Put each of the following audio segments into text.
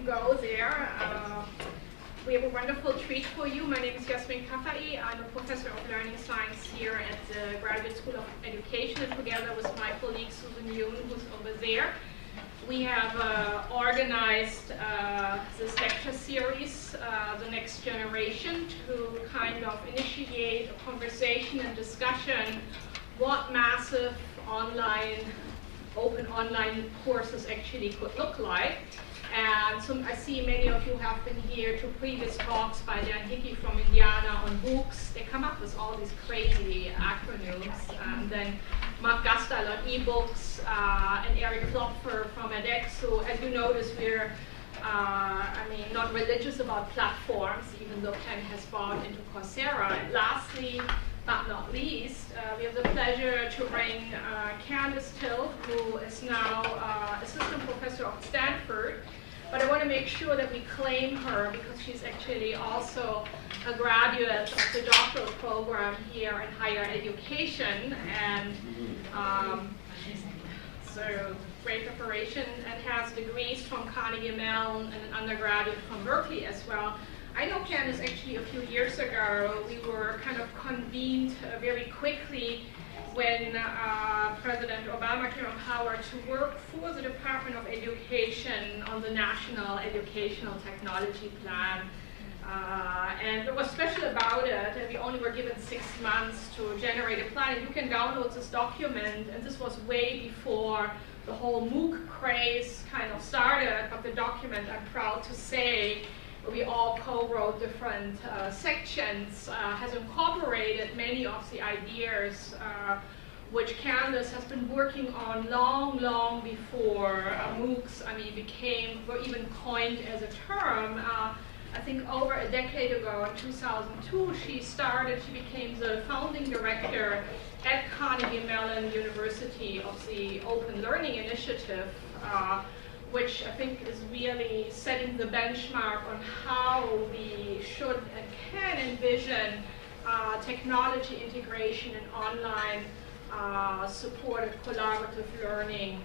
you go there. We have a wonderful treat for you. My name is Yasmin Kafai. I'm a professor of learning science here at the Graduate School of Education, and together with my colleague Susan Yoon, who's over there, we have organized this lecture series, The Next Generation, to kind of initiate a conversation and discussion what massive online, open online courses actually could look like. And so I see many of you have been here to previous talks by Dan Hickey from Indiana on MOOCs. They come up with all these crazy acronyms. And then Mark Gastal on ebooks, and Eric Klopfer from edX. So as you notice, we're not religious about platforms, even though Ken has bought into Coursera. And lastly, but not least, we have the pleasure to bring Candace Thille, who is now assistant professor at Stanford. But I want to make sure that we claim her because she's actually also a graduate of the doctoral program here in higher education. And so great preparation, and has degrees from Carnegie Mellon and an undergraduate from Berkeley as well. I know Candace actually a few years ago, we were kind of convened very quickly when President Obama came on power to work for the Department of Education on the National Educational Technology Plan. And what was special about it, and we only were given 6 months to generate a plan, and you can download this document, and this was way before the whole MOOC craze kind of started, but the document, I'm proud to say, we all co-wrote different sections, has incorporated many of the ideas which Candace has been working on long before MOOCs, were even coined as a term. I think over a decade ago, in 2002, she became the founding director at Carnegie Mellon University of the Open Learning Initiative, which I think is really setting the benchmark on how we should and can envision technology integration and online supported collaborative learning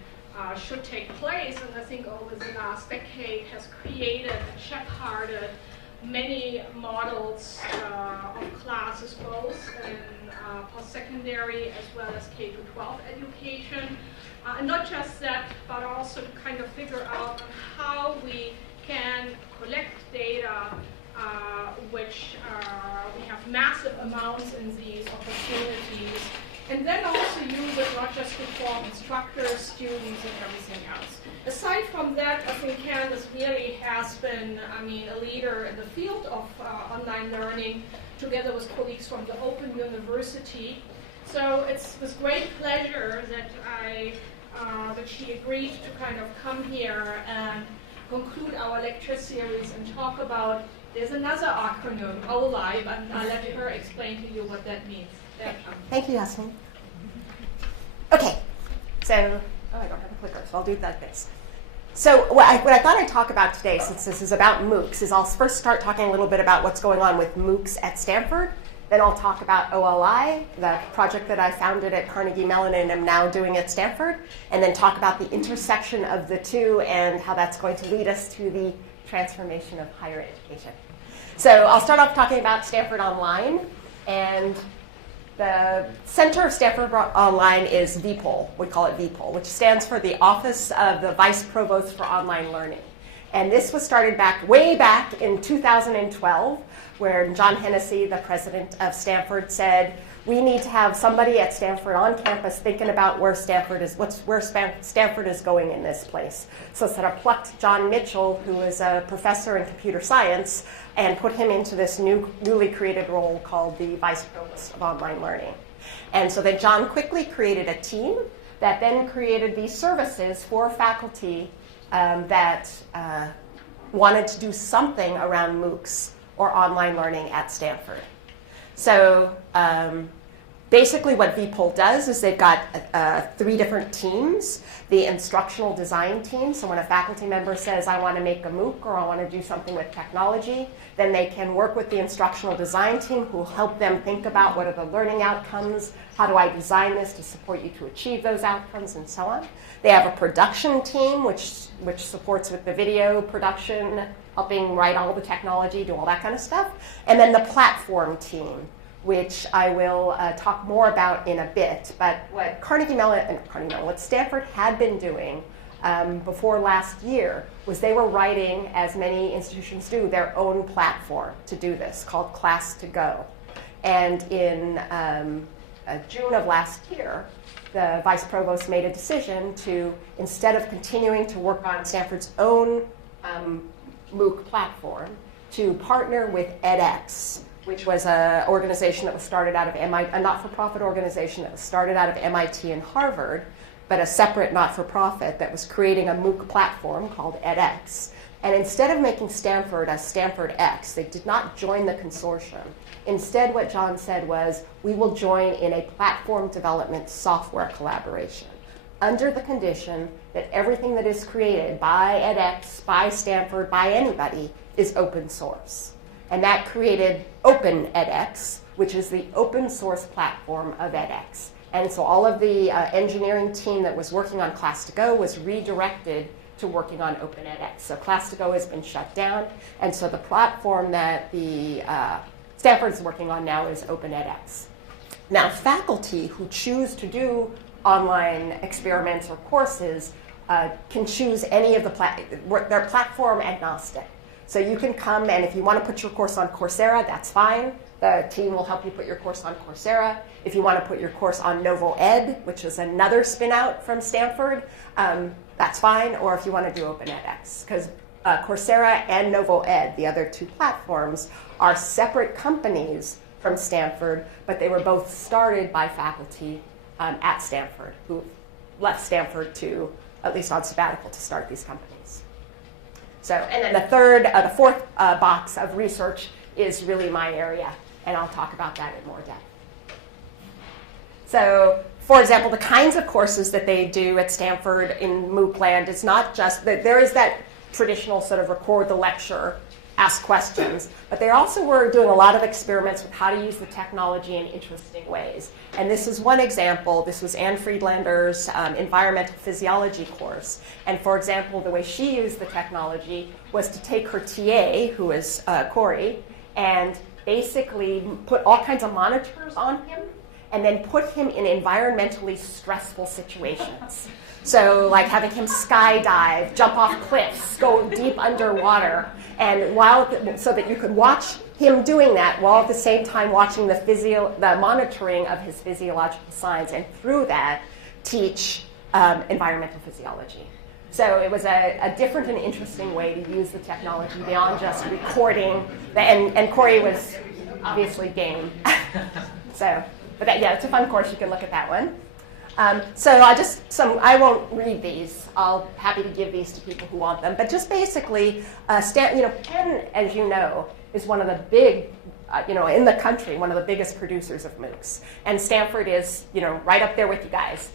should take place. And I think over the last decade has created and shepherded many models of classes, both in post-secondary as well as K-12 education. And not just that, but also to kind of figure out how we can collect data, which we have massive amounts in these opportunities, and then also use it not just to form instructors, students, and everything else. Aside from that, I think Candace really has been, a leader in the field of online learning, together with colleagues from the Open University. So it's with great pleasure that she agreed to kind of come here and conclude our lecture series and talk about, there's another acronym, OLI, and I'll let her explain to you what that means. Thank you, Yasmin. Okay, so, I don't have a clicker, so I'll do that this. So what I thought I'd talk about today, since this is about MOOCs, is I'll first start talking a little bit about what's going on with MOOCs at Stanford. Then I'll talk about OLI, the project that I founded at Carnegie Mellon and am now doing at Stanford, and then talk about the intersection of the two and how that's going to lead us to the transformation of higher education. So I'll start off talking about Stanford Online, and the center of Stanford Online is VPOL. We call it VPOL, which stands for the Office of the Vice Provost for Online Learning. And this was started way back in 2012, where John Hennessy, the president of Stanford, said, we need to have somebody at Stanford on campus thinking about where Stanford is going in this place. So instead of plucked John Mitchell, who is a professor in computer science, and put him into this newly created role called the Vice Provost of Online Learning. And so then John quickly created a team that then created these services for faculty that wanted to do something around MOOCs or online learning at Stanford. So Basically what vPol does is they've got 3 different teams. The instructional design team, so when a faculty member says, I want to make a MOOC or I want to do something with technology, then they can work with the instructional design team who will help them think about what are the learning outcomes, how do I design this to support you to achieve those outcomes, and so on. They have a production team, which supports with the video production, helping write all the technology, do all that kind of stuff. And then the platform team, which I will talk more about in a bit. But what what Stanford had been doing before last year was they were writing, as many institutions do, their own platform to do this called Class2Go. And in June of last year, the vice provost made a decision to, instead of continuing to work on Stanford's own MOOC platform, to partner with edX, which was an organization that was started out of MIT, a not-for-profit organization that was started out of MIT and Harvard, but a separate not-for-profit that was creating a MOOC platform called edX. And instead of making Stanford as Stanford X, they did not join the consortium. Instead, what John said was, we will join in a platform development software collaboration under the condition that everything that is created by edX, by Stanford, by anybody is open source. And that created Open edX, which is the open source platform of edX. And so all of the engineering team that was working on Class2Go was redirected to working on Open edX. So Class2Go has been shut down, and so the platform that the Stanford's working on now is Open edX. Now, faculty who choose to do online experiments or courses can choose any of they're platform agnostic. So you can come, and if you want to put your course on Coursera, that's fine. The team will help you put your course on Coursera. If you want to put your course on NovoEd, which is another spin-out from Stanford, that's fine. Or if you want to do Open edX, because Coursera and NovoEd, the other 2 platforms, are separate companies from Stanford, but they were both started by faculty at Stanford who left Stanford to, at least on sabbatical, to start these companies. So, and then the fourth box of research is really my area, and I'll talk about that in more depth. So, for example, the kinds of courses that they do at Stanford in MOOC land is not just that there is that traditional sort of record the lecture, ask questions, but they also were doing a lot of experiments with how to use the technology in interesting ways. And this is one example. This was Anne Friedlander's environmental physiology course. And for example, the way she used the technology was to take her TA, who is Corey, and basically put all kinds of monitors on him and then put him in environmentally stressful situations. So like having him skydive, jump off cliffs, go deep underwater, and so that you could watch him doing that while at the same time watching the monitoring of his physiological signs, and through that teach environmental physiology. So it was a different and interesting way to use the technology beyond just recording. And Corey was obviously game. But it's a fun course. You can look at that one. I won't read these. I'll happy to give these to people who want them. But just basically, Penn, as you know, is one of the big, in the country, one of the biggest producers of MOOCs. And Stanford is, right up there with you guys.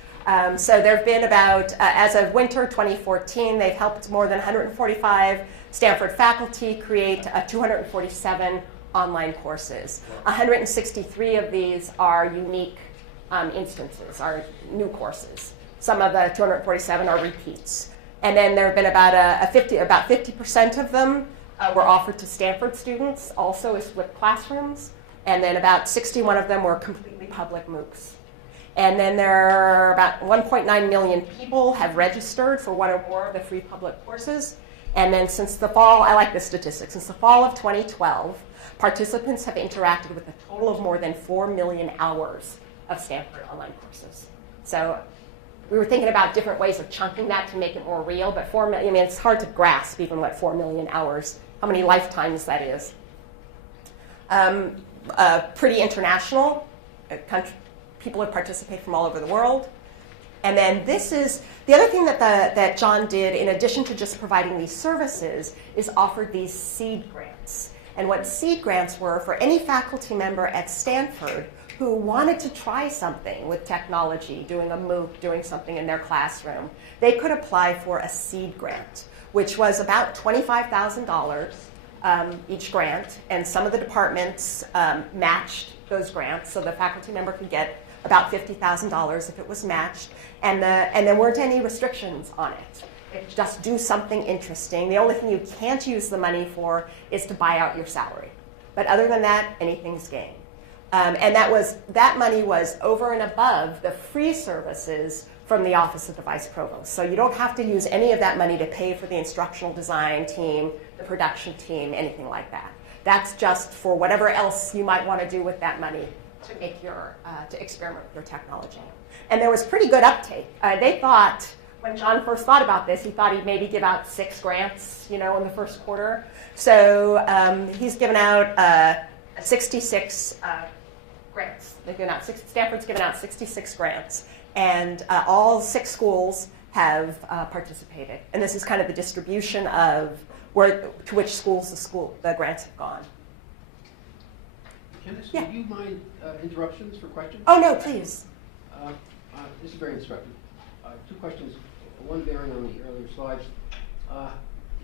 So there have been about, as of winter 2014, they've helped more than 145 Stanford faculty create 247 online courses. 163 of these are unique instances, are new courses. Some of the 247 are repeats. And then there have been about 50% of them were offered to Stanford students, also as flipped classrooms. And then about 61 of them were completely public MOOCs. And then there are about 1.9 million people have registered for one or more of the free public courses. And then since the fall, I like this statistic, since the fall of 2012, participants have interacted with a total of more than 4 million hours of Stanford online courses. So we were thinking about different ways of chunking that to make it more real, but 4 million, it's hard to grasp even what 4 million hours, how many lifetimes that is. Pretty international. People have participated from all over the world. And then this is, the other thing that John did, in addition to just providing these services, is offered these seed grants. And what seed grants were for any faculty member at Stanford who wanted to try something with technology, doing a MOOC, doing something in their classroom, they could apply for a seed grant, which was about $25,000 each grant, and some of the departments matched those grants, so the faculty member could get about $50,000 if it was matched, and there weren't any restrictions on it. Just do something interesting. The only thing you can't use the money for is to buy out your salary. But other than that, anything's game. And that money was over and above the free services from the Office of the Vice Provost. So you don't have to use any of that money to pay for the instructional design team, the production team, anything like that. That's just for whatever else you might want to do with that money to make to experiment with your technology. And there was pretty good uptake. They thought, when John first thought about this, he thought he'd maybe give out 6 grants, in the first quarter. So he's given out 66 grants. Stanford's given out 66 grants, and all 6 schools have participated. And this is kind of the distribution of to which schools the grants have gone. Candace, Yeah. would you mind interruptions for questions? Oh, no, please. This is very instructive. 2 questions, one bearing on the earlier slides.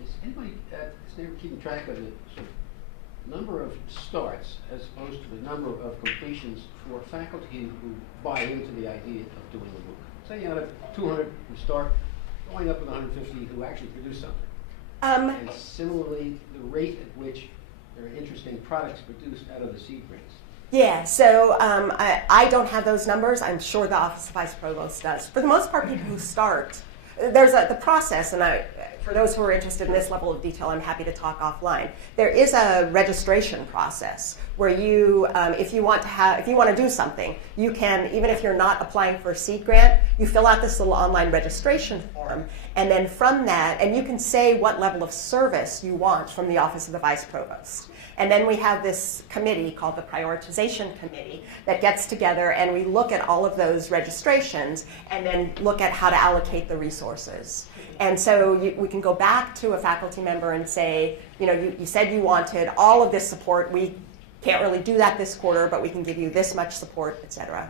Is anybody at Stanford keeping track of the sort of number of starts as opposed to the number of completions for faculty who buy into the idea of doing a MOOC? Say you have 200 who start, going up with 150 who actually produce something. And similarly, the rate at which there are interesting products produced out of the seed grants. Yeah, so I don't have those numbers. I'm sure the Office of Vice Provost does. For the most part, people who start, there's the process, and for those who are interested in this level of detail, I'm happy to talk offline. There is a registration process where you, if you want to do something, you can, even if you're not applying for a seed grant, you fill out this little online registration form, and then from that, and you can say what level of service you want from the Office of the Vice Provost. And then we have this committee called the Prioritization Committee that gets together, and we look at all of those registrations and then look at how to allocate the resources. And so we can go back to a faculty member and say, you said you wanted all of this support. We can't really do that this quarter, but we can give you this much support, et cetera.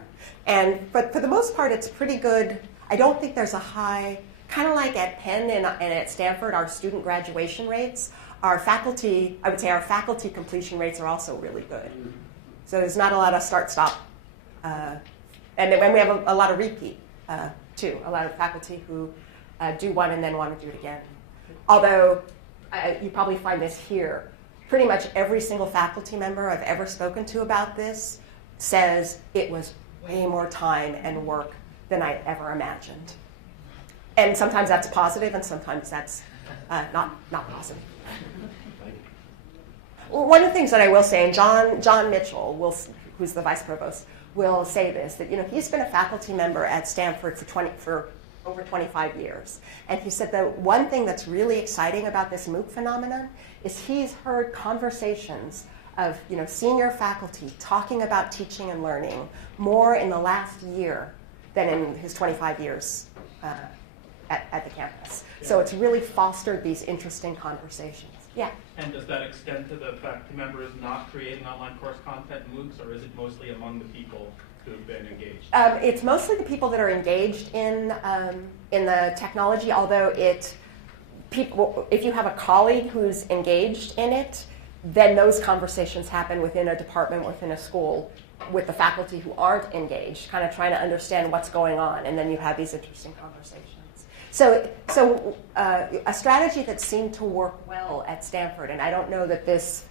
But for the most part, it's pretty good. I don't think there's a high, kind of like at Penn and at Stanford, our student graduation rates. Our faculty, I would say our faculty completion rates are also really good. So there's not a lot of start-stop. And then we have a lot of repeat, too. A lot of faculty who do one and then want to do it again. Although, you probably find this here. Pretty much every single faculty member I've ever spoken to about this says it was way more time and work than I ever imagined. And sometimes that's positive, and sometimes that's not positive. Well, one of the things that I will say, and John Mitchell, who's the vice provost, will say this, that he's been a faculty member at Stanford for over 25 years. And he said that one thing that's really exciting about this MOOC phenomenon is he's heard conversations of senior faculty talking about teaching and learning more in the last year than in his 25 years at the campus. Yeah. So it's really fostered these interesting conversations. Yeah. And does that extend to the faculty members not creating online course content MOOCs, or is it mostly among the people who've been engaged? It's mostly the people that are engaged in the technology, although if you have a colleague who's engaged in it, then those conversations happen within a department, within a school, with the faculty who aren't engaged, kind of trying to understand what's going on, and then you have these interesting conversations. So a strategy that seemed to work well at Stanford, and I don't know that this,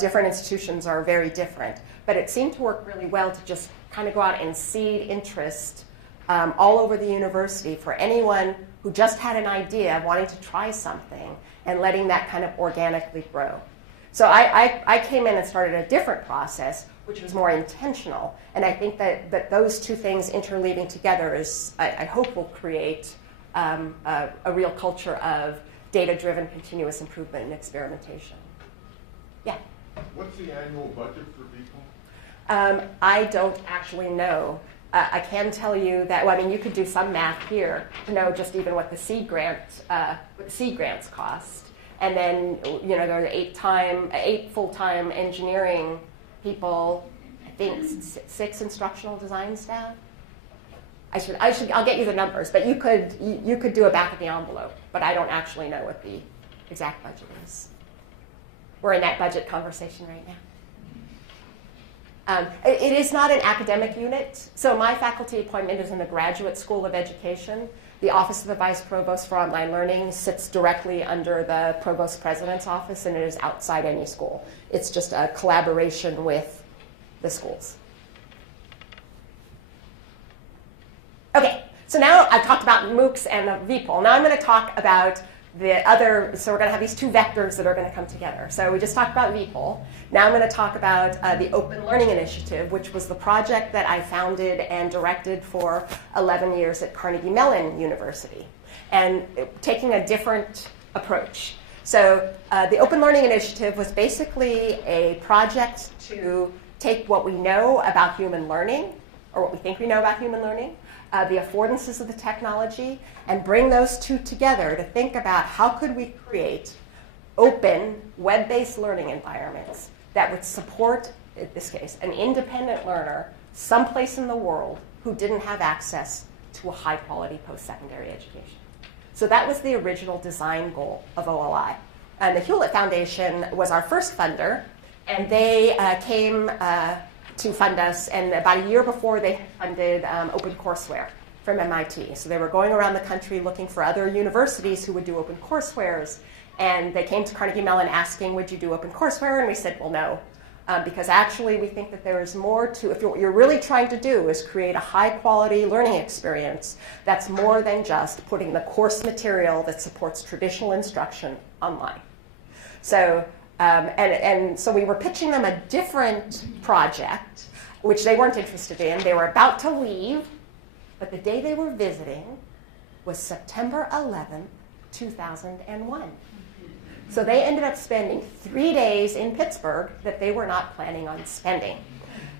different institutions are very different, but it seemed to work really well to just kind of go out and seed interest all over the university for anyone who just had an idea of wanting to try something and letting that kind of organically grow. So I came in and started a different process, which was more intentional, and I think that those two things interleaving together I hope will create a real culture of data-driven continuous improvement and experimentation. Yeah? What's the annual budget for people? I don't actually know. I can tell you that, you could do some math here to know just even what the seed grants cost. And then, there are 8 full-time engineering people. I think, 6 instructional design staff. I'll get you the numbers, but you could do a back of the envelope, but I don't actually know what the exact budget is. We're in that budget conversation right now. It is not an academic unit, so my faculty appointment is in the Graduate School of Education. The Office of the Vice Provost for Online Learning sits directly under the Provost President's office, and it is outside any school. It's just a collaboration with the schools. Okay, so now I've talked about MOOCs and the VPOL. Now I'm going to talk about the other, so we're going to have these 2 vectors that are going to come together. So we just talked about VPOL. Now I'm going to talk about the Open Learning Initiative, which was the project that I founded and directed for 11 years at Carnegie Mellon University, and taking a different approach. So the Open Learning Initiative was basically a project to take what we know about human learning, or what we think we know about human learning, the affordances of the technology, and bring those 2 together to think about how could we create open, web-based learning environments that would support, in this case, an independent learner someplace in the world who didn't have access to a high-quality post-secondary education. So that was the original design goal of OLI. And the Hewlett Foundation was our first funder, and they came to fund us, and about a year before they funded OpenCourseWare from MIT. So they were going around the country looking for other universities who would do OpenCourseWares, and they came to Carnegie Mellon asking, would you do OpenCourseWare? And we said, well, no, because actually we think that there is more to, if what you're really trying to do is create a high-quality learning experience that's more than just putting the course material that supports traditional instruction online. So so we were pitching them a different project, which they weren't interested in. They were about to leave, but the day they were visiting was September 11th, 2001. So they ended up spending 3 days in Pittsburgh that they were not planning on spending.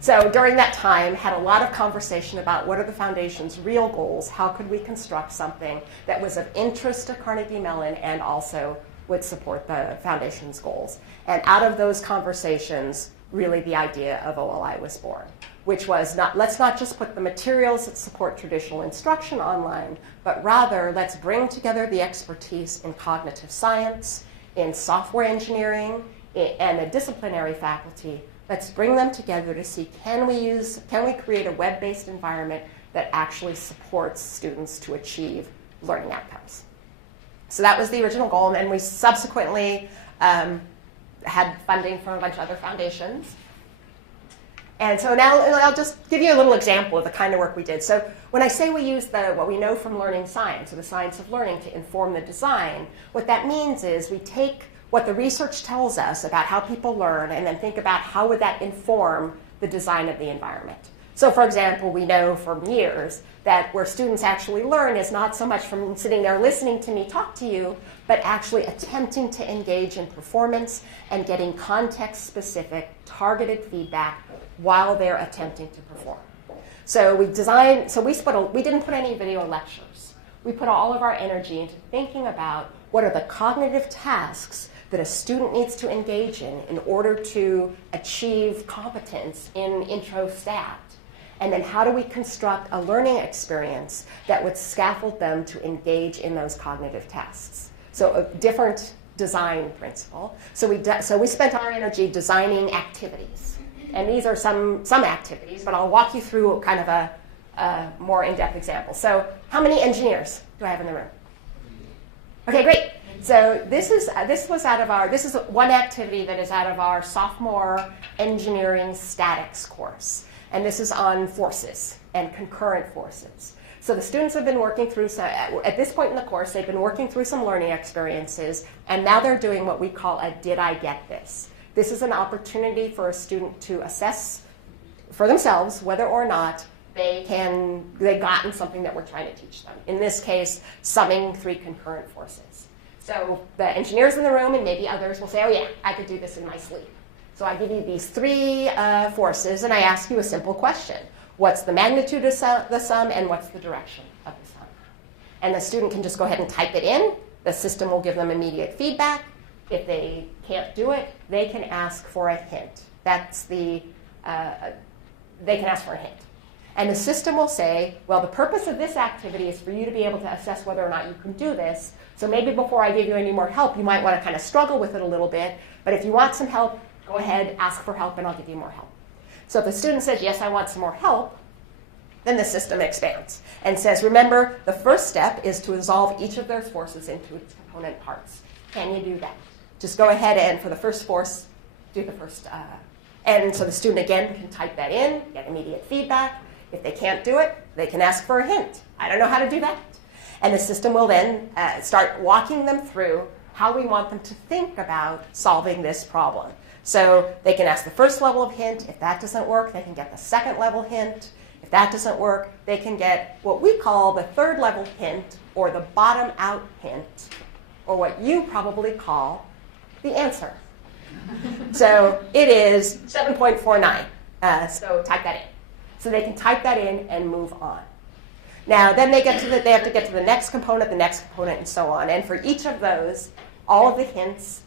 So during that time, had a lot of conversation about what are the foundation's real goals, how could we construct something that was of interest to Carnegie Mellon and also would support the foundation's goals. And out of those conversations, really the idea of OLI was born, which was let's not just put the materials that support traditional instruction online, but rather let's bring together the expertise in cognitive science, in software engineering, and the disciplinary faculty. Let's bring them together to see, can we create a web-based environment that actually supports students to achieve learning outcomes. So that was the original goal, and we subsequently had funding from a bunch of other foundations. And so now I'll just give you a little example of the kind of work we did. So when I say we use what we know from learning science, or the science of learning, to inform the design, what that means is we take what the research tells us about how people learn and then think about how would that inform the design of the environment. So for example, we know from years that where students actually learn is not so much from sitting there listening to me talk to you, but actually attempting to engage in performance and getting context-specific, targeted feedback while they're attempting to perform. So we didn't put any video lectures. We put all of our energy into thinking about what are the cognitive tasks that a student needs to engage in order to achieve competence in intro stat. And then how do we construct a learning experience that would scaffold them to engage in those cognitive tasks? So a different design principle. So we spent our energy designing activities. And these are some activities, but I'll walk you through kind of a more in-depth example. So how many engineers do I have in the room? Okay, great. So this is one activity that is out of our sophomore engineering statics course. And this is on forces and concurrent forces. So the students have been working through, at this point in the course, they've been working through some learning experiences, and now they're doing what we call a Did I Get This? This is an opportunity for a student to assess for themselves whether or not they've gotten something that we're trying to teach them. In this case, summing 3 concurrent forces. So the engineers in the room and maybe others will say, oh yeah, I could do this in my sleep. So I give you these 3 forces, and I ask you a simple question. What's the magnitude of the sum, and what's the direction of the sum? And the student can just go ahead and type it in. The system will give them immediate feedback. If they can't do it, they can ask for a hint. That's the they can ask for a hint. And the system will say, well, the purpose of this activity is for you to be able to assess whether or not you can do this. So maybe before I give you any more help, you might want to kind of struggle with it a little bit. But if you want some help, go ahead, ask for help, and I'll give you more help. So if the student says, yes, I want some more help, then the system expands and says, remember, the first step is to resolve each of those forces into its component parts. Can you do that? Just go ahead and, for the first force, do the first. And so the student, again, can type that in, get immediate feedback. If they can't do it, they can ask for a hint. I don't know how to do that. And the system will then start walking them through how we want them to think about solving this problem. So they can ask the first level of hint. If that doesn't work, they can get the second level hint. If that doesn't work, they can get what we call the third level hint, or the bottom out hint, or what you probably call the answer. So it is 7.49. So type that in. So they can type that in and move on. Now, then they have to get to the next component, and so on. And for each of those, all of the hints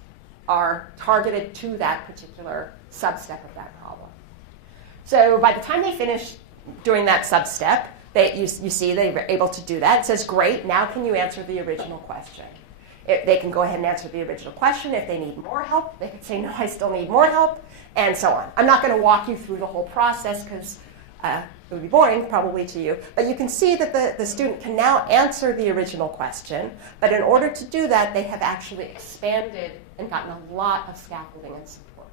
are targeted to that particular substep of that problem. So by the time they finish doing that substep, you see they're able to do that. It says, great, now can you answer the original question? They can go ahead and answer the original question. If they need more help, they can say, no, I still need more help, and so on. I'm not going to walk you through the whole process because it would be boring probably to you. But you can see that the student can now answer the original question. But in order to do that, they have actually expanded and gotten a lot of scaffolding and support.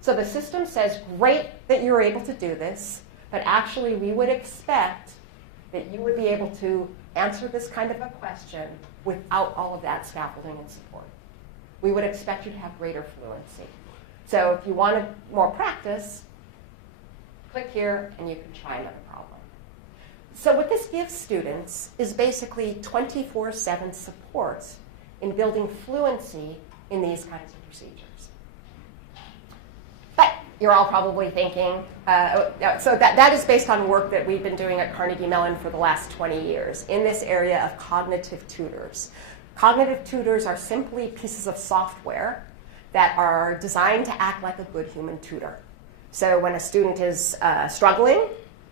So the system says, great that you're able to do this, but actually we would expect that you would be able to answer this kind of a question without all of that scaffolding and support. We would expect you to have greater fluency. So if you wanted more practice, click here and you can try another problem. So what this gives students is basically 24/7 support in building fluency in these kinds of procedures. But you're all probably thinking, so that is based on work that we've been doing at Carnegie Mellon for the last 20 years in this area of cognitive tutors. Cognitive tutors are simply pieces of software that are designed to act like a good human tutor. So when a student is struggling,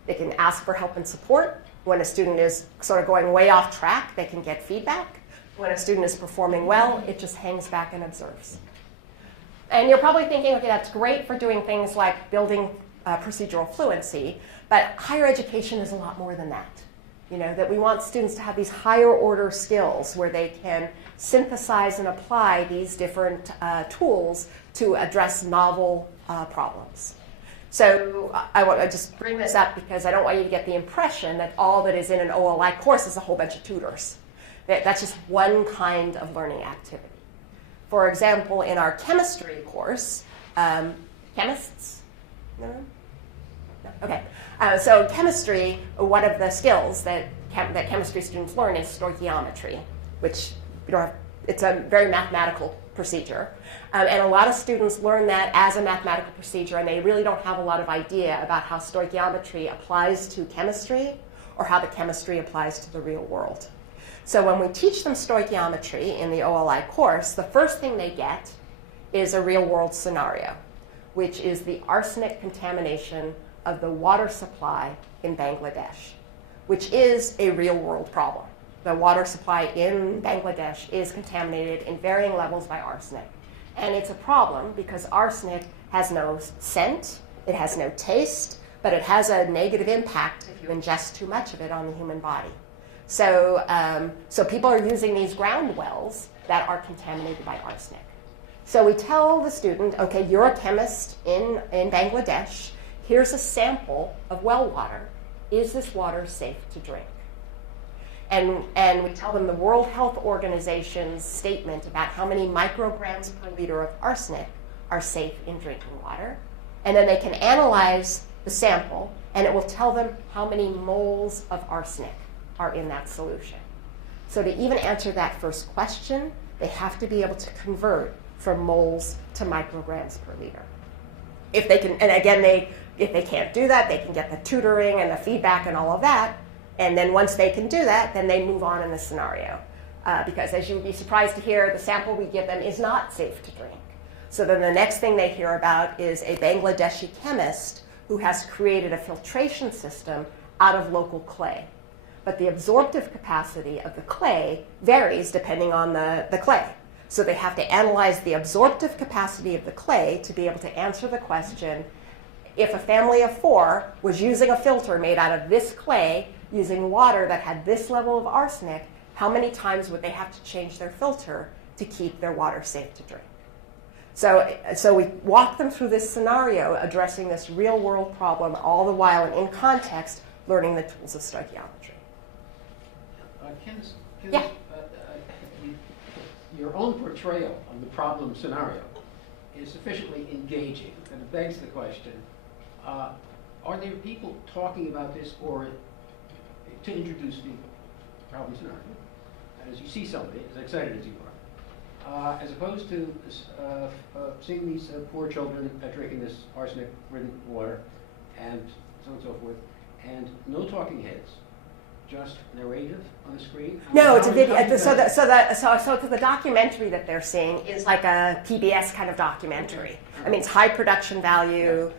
they can ask for help and support. When a student is sort of going way off track, they can get feedback. When a student is performing well, it just hangs back and observes. And you're probably thinking, okay, that's great for doing things like building procedural fluency, but higher education is a lot more than that. You know, that we want students to have these higher order skills where they can synthesize and apply these different tools to address novel problems. So I want to just bring this up because I don't want you to get the impression that all that is in an OLI course is a whole bunch of tutors. That's just one kind of learning activity. For example, in our chemistry course, chemists? No? No? Okay. So chemistry, one of the skills that chemistry students learn is stoichiometry, which it's a very mathematical procedure. And a lot of students learn that as a mathematical procedure, and they really don't have a lot of idea about how stoichiometry applies to chemistry or how the chemistry applies to the real world. So when we teach them stoichiometry in the OLI course, the first thing they get is a real-world scenario, which is the arsenic contamination of the water supply in Bangladesh, which is a real-world problem. The water supply in Bangladesh is contaminated in varying levels by arsenic. And it's a problem because arsenic has no scent, it has no taste, but it has a negative impact if you ingest too much of it on the human body. So people are using these ground wells that are contaminated by arsenic. So we tell the student, okay, you're a chemist in Bangladesh. Here's a sample of well water. Is this water safe to drink? And we tell them the World Health Organization's statement about how many micrograms per liter of arsenic are safe in drinking water. And then they can analyze the sample, and it will tell them how many moles of arsenic are in that solution. So to even answer that first question, they have to be able to convert from moles to micrograms per liter. If they can, and again, if they can't do that, they can get the tutoring and the feedback and all of that. And then once they can do that, then they move on in the scenario. Because as you would be surprised to hear, the sample we give them is not safe to drink. So then the next thing they hear about is a Bangladeshi chemist who has created a filtration system out of local clay. But the absorptive capacity of the clay varies depending on the clay. So they have to analyze the absorptive capacity of the clay to be able to answer the question, if a family of 4 was using a filter made out of this clay, using water that had this level of arsenic, how many times would they have to change their filter to keep their water safe to drink? So we walk them through this scenario, addressing this real-world problem, all the while in context, learning the tools of stoichiometry. Candace, Yeah. Your own portrayal of the problem scenario is sufficiently engaging, and it begs the question, are there people talking about this or to introduce the problem scenario? And as you see somebody, as excited as you are, as opposed to seeing these poor children drinking this arsenic-ridden water and so on and so forth, and no talking heads, just narrative on the screen? No, it's a video. So the documentary that they're seeing is like a PBS kind of documentary. I mean, it's high production value.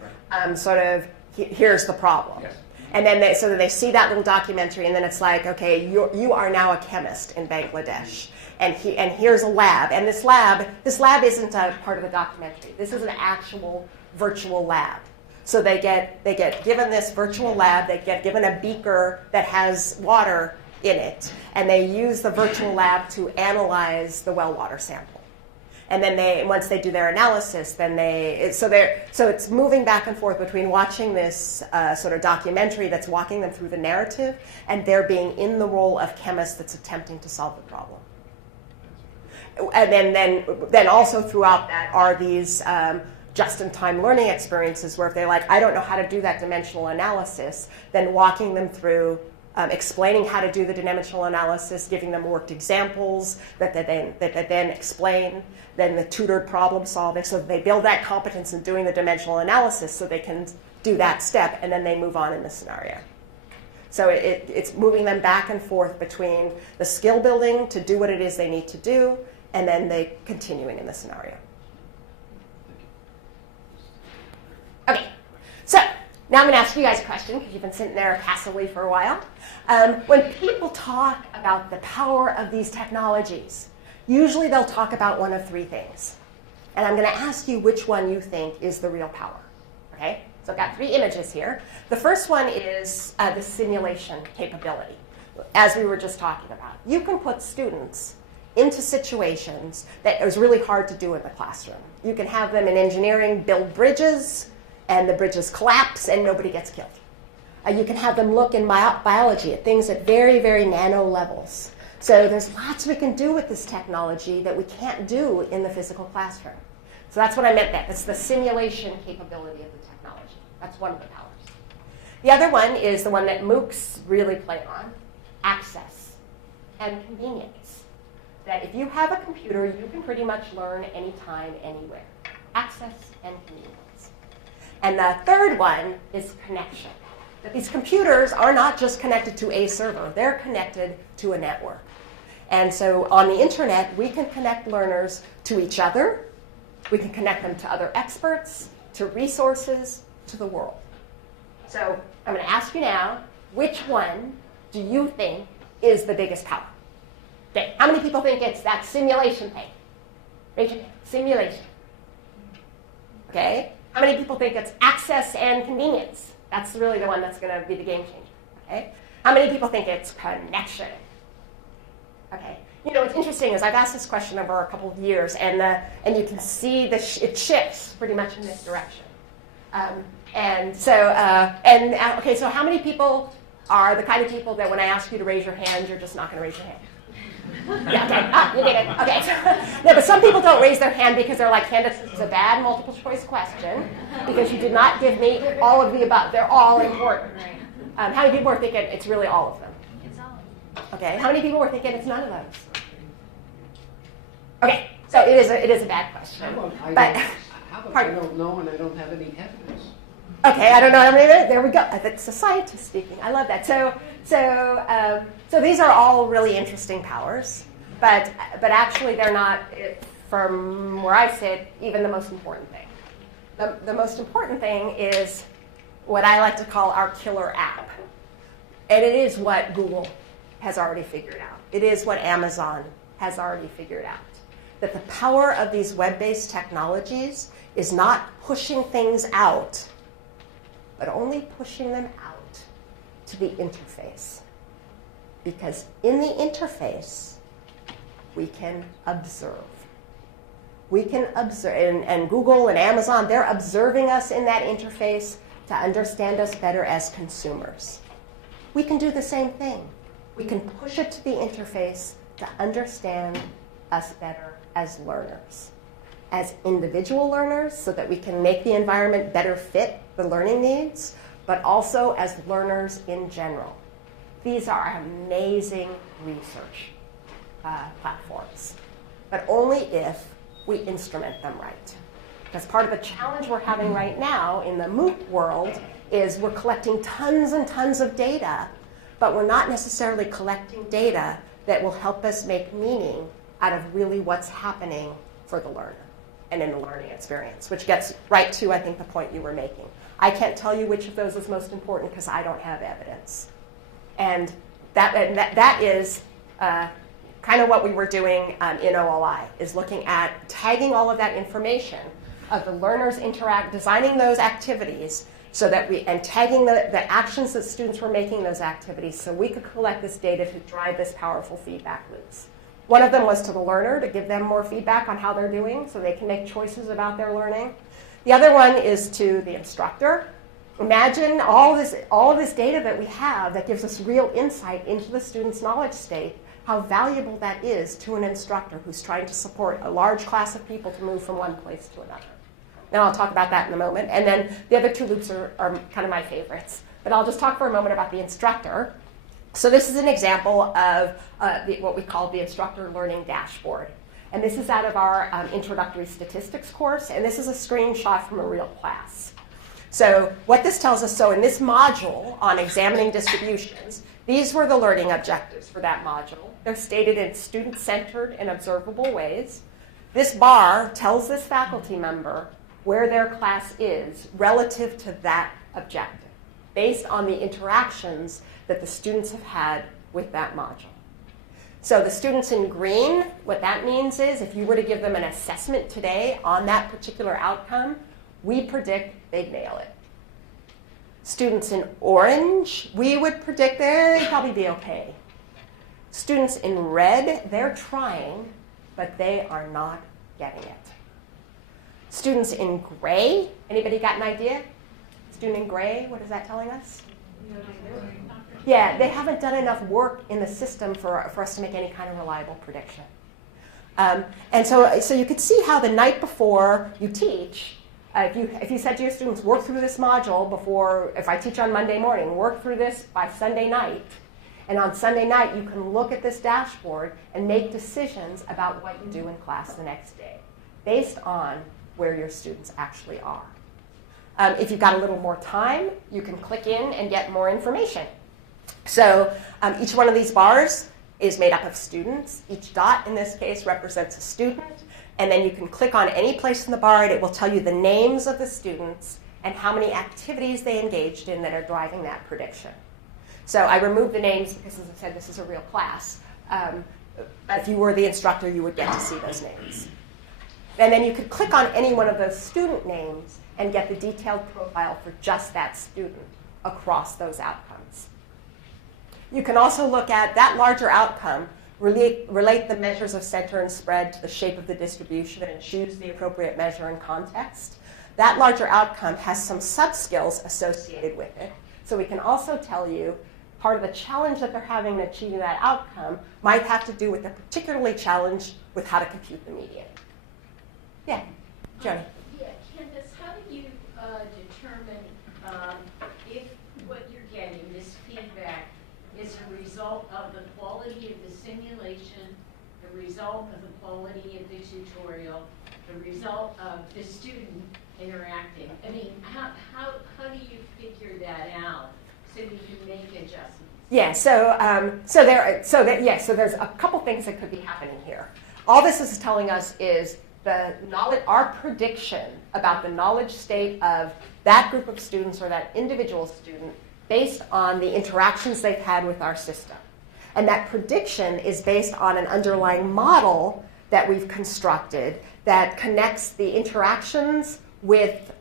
Sort of, here's the problem. Yes. And then they see that little documentary, and then it's like, okay, you are now a chemist in Bangladesh, and here's a lab, and this lab isn't a part of the documentary. This is an actual virtual lab. So they get given this virtual lab. They get given a beaker that has water in it, and they use the virtual lab to analyze the well water sample. And then once they do their analysis, then so it's moving back and forth between watching this sort of documentary that's walking them through the narrative, and they're being in the role of chemist that's attempting to solve the problem. And then also throughout that are these just-in-time learning experiences where if they're like, I don't know how to do that dimensional analysis, then walking them through explaining how to do the dimensional analysis, giving them worked examples that they then explain, then the tutored problem solving, so that they build that competence in doing the dimensional analysis so they can do that step, and then they move on in the scenario. So it's moving them back and forth between the skill building to do what it is they need to do, and then they continuing in the scenario. Okay, so now I'm going to ask you guys a question, because you've been sitting there passively for a while. When people talk about the power of these technologies, usually they'll talk about one of 3 things. And I'm going to ask you which one you think is the real power. Okay? So I've got 3 images here. The first one is the simulation capability, as we were just talking about. You can put students into situations that it was really hard to do in the classroom. You can have them in engineering build bridges, and the bridges collapse and nobody gets killed. You can have them look in biology at things at very, very nano levels. So there's lots we can do with this technology that we can't do in the physical classroom. So that's what I meant there. That's the simulation capability of the technology. That's one of the powers. The other one is the one that MOOCs really play on, access and convenience. That if you have a computer, you can pretty much learn anytime, anywhere. Access and convenience. And the third one is connection. That these computers are not just connected to a server, they're connected to a network. And so on the internet, we can connect learners to each other, we can connect them to other experts, to resources, to the world. So I'm going to ask you now, which one do you think is the biggest power? Okay, how many people think it's that simulation thing? Raise your hand. Simulation. Okay. How many people think it's access and convenience? That's really the one that's going to be the game changer. Okay. How many people think it's connection? Okay. You know, what's interesting is I've asked this question over a couple of years, and you can see it shifts pretty much in this direction. Okay, so how many people are the kind of people that when I ask you to raise your hand, you're just not going to raise your hand? Yeah, okay. You did it. Okay. No, but some people don't raise their hand because they're like, Candace, this is a bad multiple choice question because you did not give me all of the above. They're all important. How many people are thinking it's really all of them? It's all of them. Okay. How many people are thinking it's none of those? Okay. So it is a bad question. How about I don't know and I don't have any evidence? Okay, I don't know how many. There we go. It's a scientist speaking. I love that. So these are all really interesting powers, but actually they're not, from where I sit, even the most important thing. The most important thing is what I like to call our killer app. And it is what Google has already figured out. It is what Amazon has already figured out. That the power of these web-based technologies is not pushing things out, but only pushing them out to the interface. Because in the interface, we can observe. We can observe, and Google and Amazon, they're observing us in that interface to understand us better as consumers. We can do the same thing. We can push it to the interface to understand us better as learners, as individual learners, so that we can make the environment better fit the learning needs, but also as learners in general. These are amazing research platforms, but only if we instrument them right. Because part of the challenge we're having right now in the MOOC world is we're collecting tons and tons of data, but we're not necessarily collecting data that will help us make meaning out of really what's happening for the learner and in the learning experience, which gets right to, I think, the point you were making. I can't tell you which of those is most important because I don't have evidence. And that is kind of what we were doing in OLI, is looking at tagging all of that information of the learners designing those activities so that and tagging the actions that students were making those activities so we could collect this data to drive this powerful feedback loops. One of them was to the learner, to give them more feedback on how they're doing so they can make choices about their learning. The other one is to the instructor. Imagine all of this data that we have that gives us real insight into the student's knowledge state, how valuable that is to an instructor who's trying to support a large class of people to move from one place to another. Now I'll talk about that in a moment. And then the other two loops are kind of my favorites. But I'll just talk for a moment about the instructor. So this is an example of what we call the instructor learning dashboard. And this is out of our introductory statistics course. And this is a screenshot from a real class. So what this tells us, so in this module on examining distributions, these were the learning objectives for that module. They're stated in student-centered and observable ways. This bar tells this faculty member where their class is relative to that objective, based on the interactions that the students have had with that module. So the students in green, what that means is if you were to give them an assessment today on that particular outcome, we predict they'd nail it. Students in orange, we would predict they'd probably be okay. Students in red, they're trying, but they are not getting it. Students in gray, anybody got an idea? Student in gray, what is that telling us? Yeah, they haven't done enough work in the system for us to make any kind of reliable prediction. And so you could see how the night before you teach, if you said to your students, work through this module before, if I teach on Monday morning, work through this by Sunday night. And on Sunday night, you can look at this dashboard and make decisions about what you do in class the next day, based on where your students actually are. If you've got a little more time, you can click in and get more information. So each one of these bars is made up of students. Each dot in this case represents a student. And then you can click on any place in the bar and it will tell you the names of the students and how many activities they engaged in that are driving that prediction. So I removed the names because, as I said, this is a real class. If you were the instructor, you would get to see those names. And then you could click on any one of those student names and get the detailed profile for just that student across those outcomes. You can also look at that larger outcome, relate the measures of center and spread to the shape of the distribution and choose the appropriate measure and context. That larger outcome has some sub-skills associated with it. So we can also tell you part of the challenge that they're having in achieving that outcome might have to do with a particularly challenge with how to compute the median. Yeah, Joni. Yeah, Candace, how do you determine if what you're getting, this feedback, is a result of the quality of the simulation, the result of the quality of the tutorial, the result of the student interacting? I mean, how do you figure that out so you can make adjustments? Yeah, so there's a couple things that could be happening here. All this is telling us is our prediction about the knowledge state of that group of students or that individual student based on the interactions they've had with our system. And that prediction is based on an underlying model that we've constructed that connects the interactions with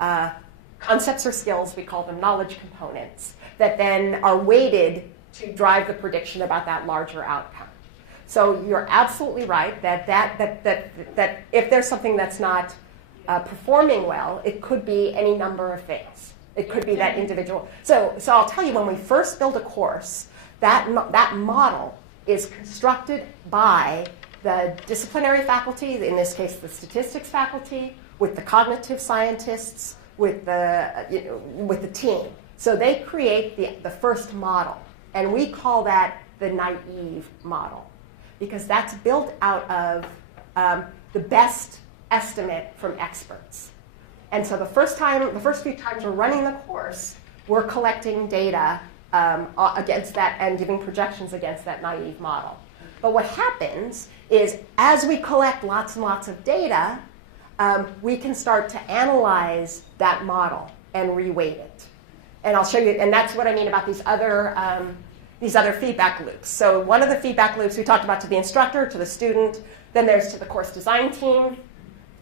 concepts or skills, we call them knowledge components, that then are weighted to drive the prediction about that larger outcome. So you're absolutely right that if there's something that's not performing well, it could be any number of things. It could be that individual. So I'll tell you, when we first build a course, that model is constructed by the disciplinary faculty, in this case the statistics faculty, with the cognitive scientists, with the team. So they create the first model, and we call that the naive model, because that's built out of the best estimate from experts. And so the first few times we're running the course, we're collecting data against that and giving projections against that naive model. But what happens is, as we collect lots and lots of data, we can start to analyze that model and reweight it. And I'll show you, and that's what I mean about these other feedback loops. So one of the feedback loops we talked about to the instructor, to the student, then there's to the course design team.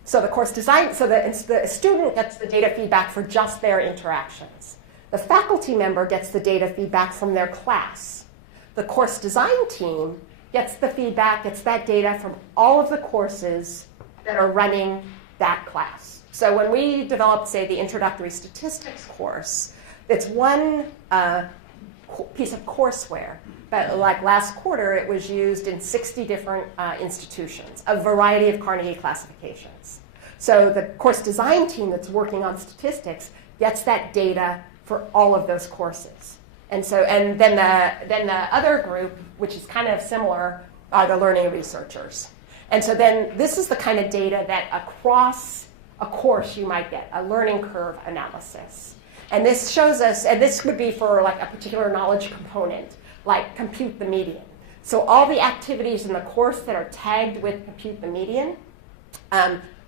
So the student gets the data feedback for just their interactions. The faculty member gets the data feedback from their class. The course design team gets the feedback, gets that data from all of the courses that are running that class. So when we developed, say, the introductory statistics course, it's one piece of courseware. But like last quarter, it was used in 60 different institutions, a variety of Carnegie classifications. So the course design team that's working on statistics gets that data for all of those courses. And then the other group, which is kind of similar, are the learning researchers. And so then this is the kind of data that across a course you might get, a learning curve analysis. And this shows us, and this would be for like a particular knowledge component, like compute the median. So all the activities in the course that are tagged with compute the median,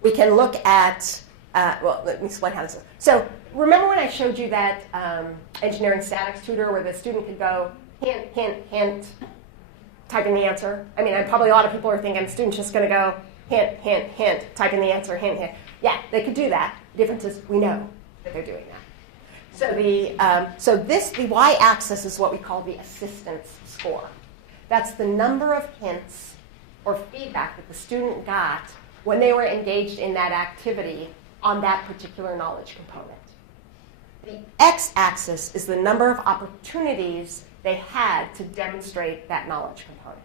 we can look at, well, let me explain how this is. So remember when I showed you that engineering statics tutor where the student could go hint, hint, hint, type in the answer? I mean, probably a lot of people are thinking the student's just going to go hint, hint, hint, type in the answer, hint, hint. Yeah, they could do that. The difference is we know that they're doing that. So the y-axis is what we call the assistance score. That's the number of hints or feedback that the student got when they were engaged in that activity on that particular knowledge component. The x-axis is the number of opportunities they had to demonstrate that knowledge component.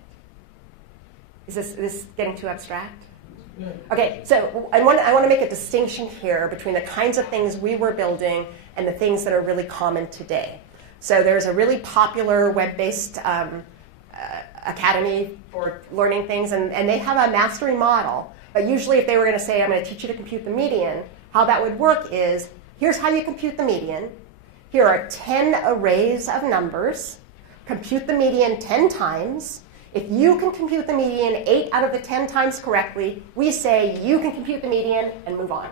Is this getting too abstract? Okay, so I want to make a distinction here between the kinds of things we were building and the things that are really common today. So there's a really popular web-based academy for learning things, and they have a mastery model. But usually if they were going to say, I'm going to teach you to compute the median, how that would work is, here's how you compute the median. Here are 10 arrays of numbers. Compute the median 10 times. If you can compute the median 8 out of the 10 times correctly, we say you can compute the median and move on.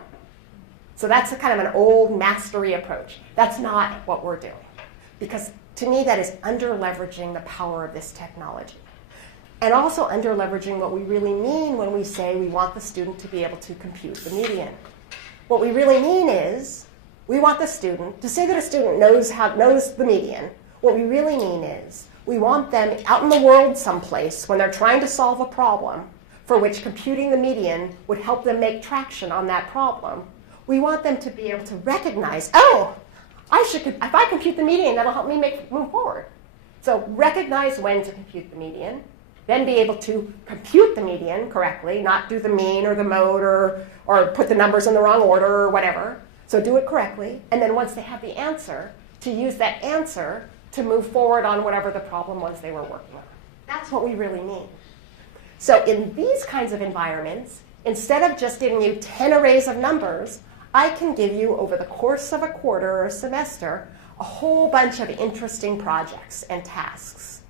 So that's a kind of an old mastery approach. That's not what we're doing. Because to me, that is under-leveraging the power of this technology. And also under-leveraging what we really mean when we say we want the student to be able to compute the median. What we really mean is we want the student, to say that a student knows the median, what we really mean is we want them out in the world someplace when they're trying to solve a problem for which computing the median would help them make traction on that problem. We want them to be able to recognize, oh, if I compute the median, that'll help me move forward. So recognize when to compute the median, then be able to compute the median correctly, not do the mean or the mode or put the numbers in the wrong order or whatever. So do it correctly. And then once they have the answer, to use that answer to move forward on whatever the problem was they were working on. That's what we really mean. So in these kinds of environments, instead of just giving you 10 arrays of numbers, I can give you, over the course of a quarter or a semester, a whole bunch of interesting projects and tasks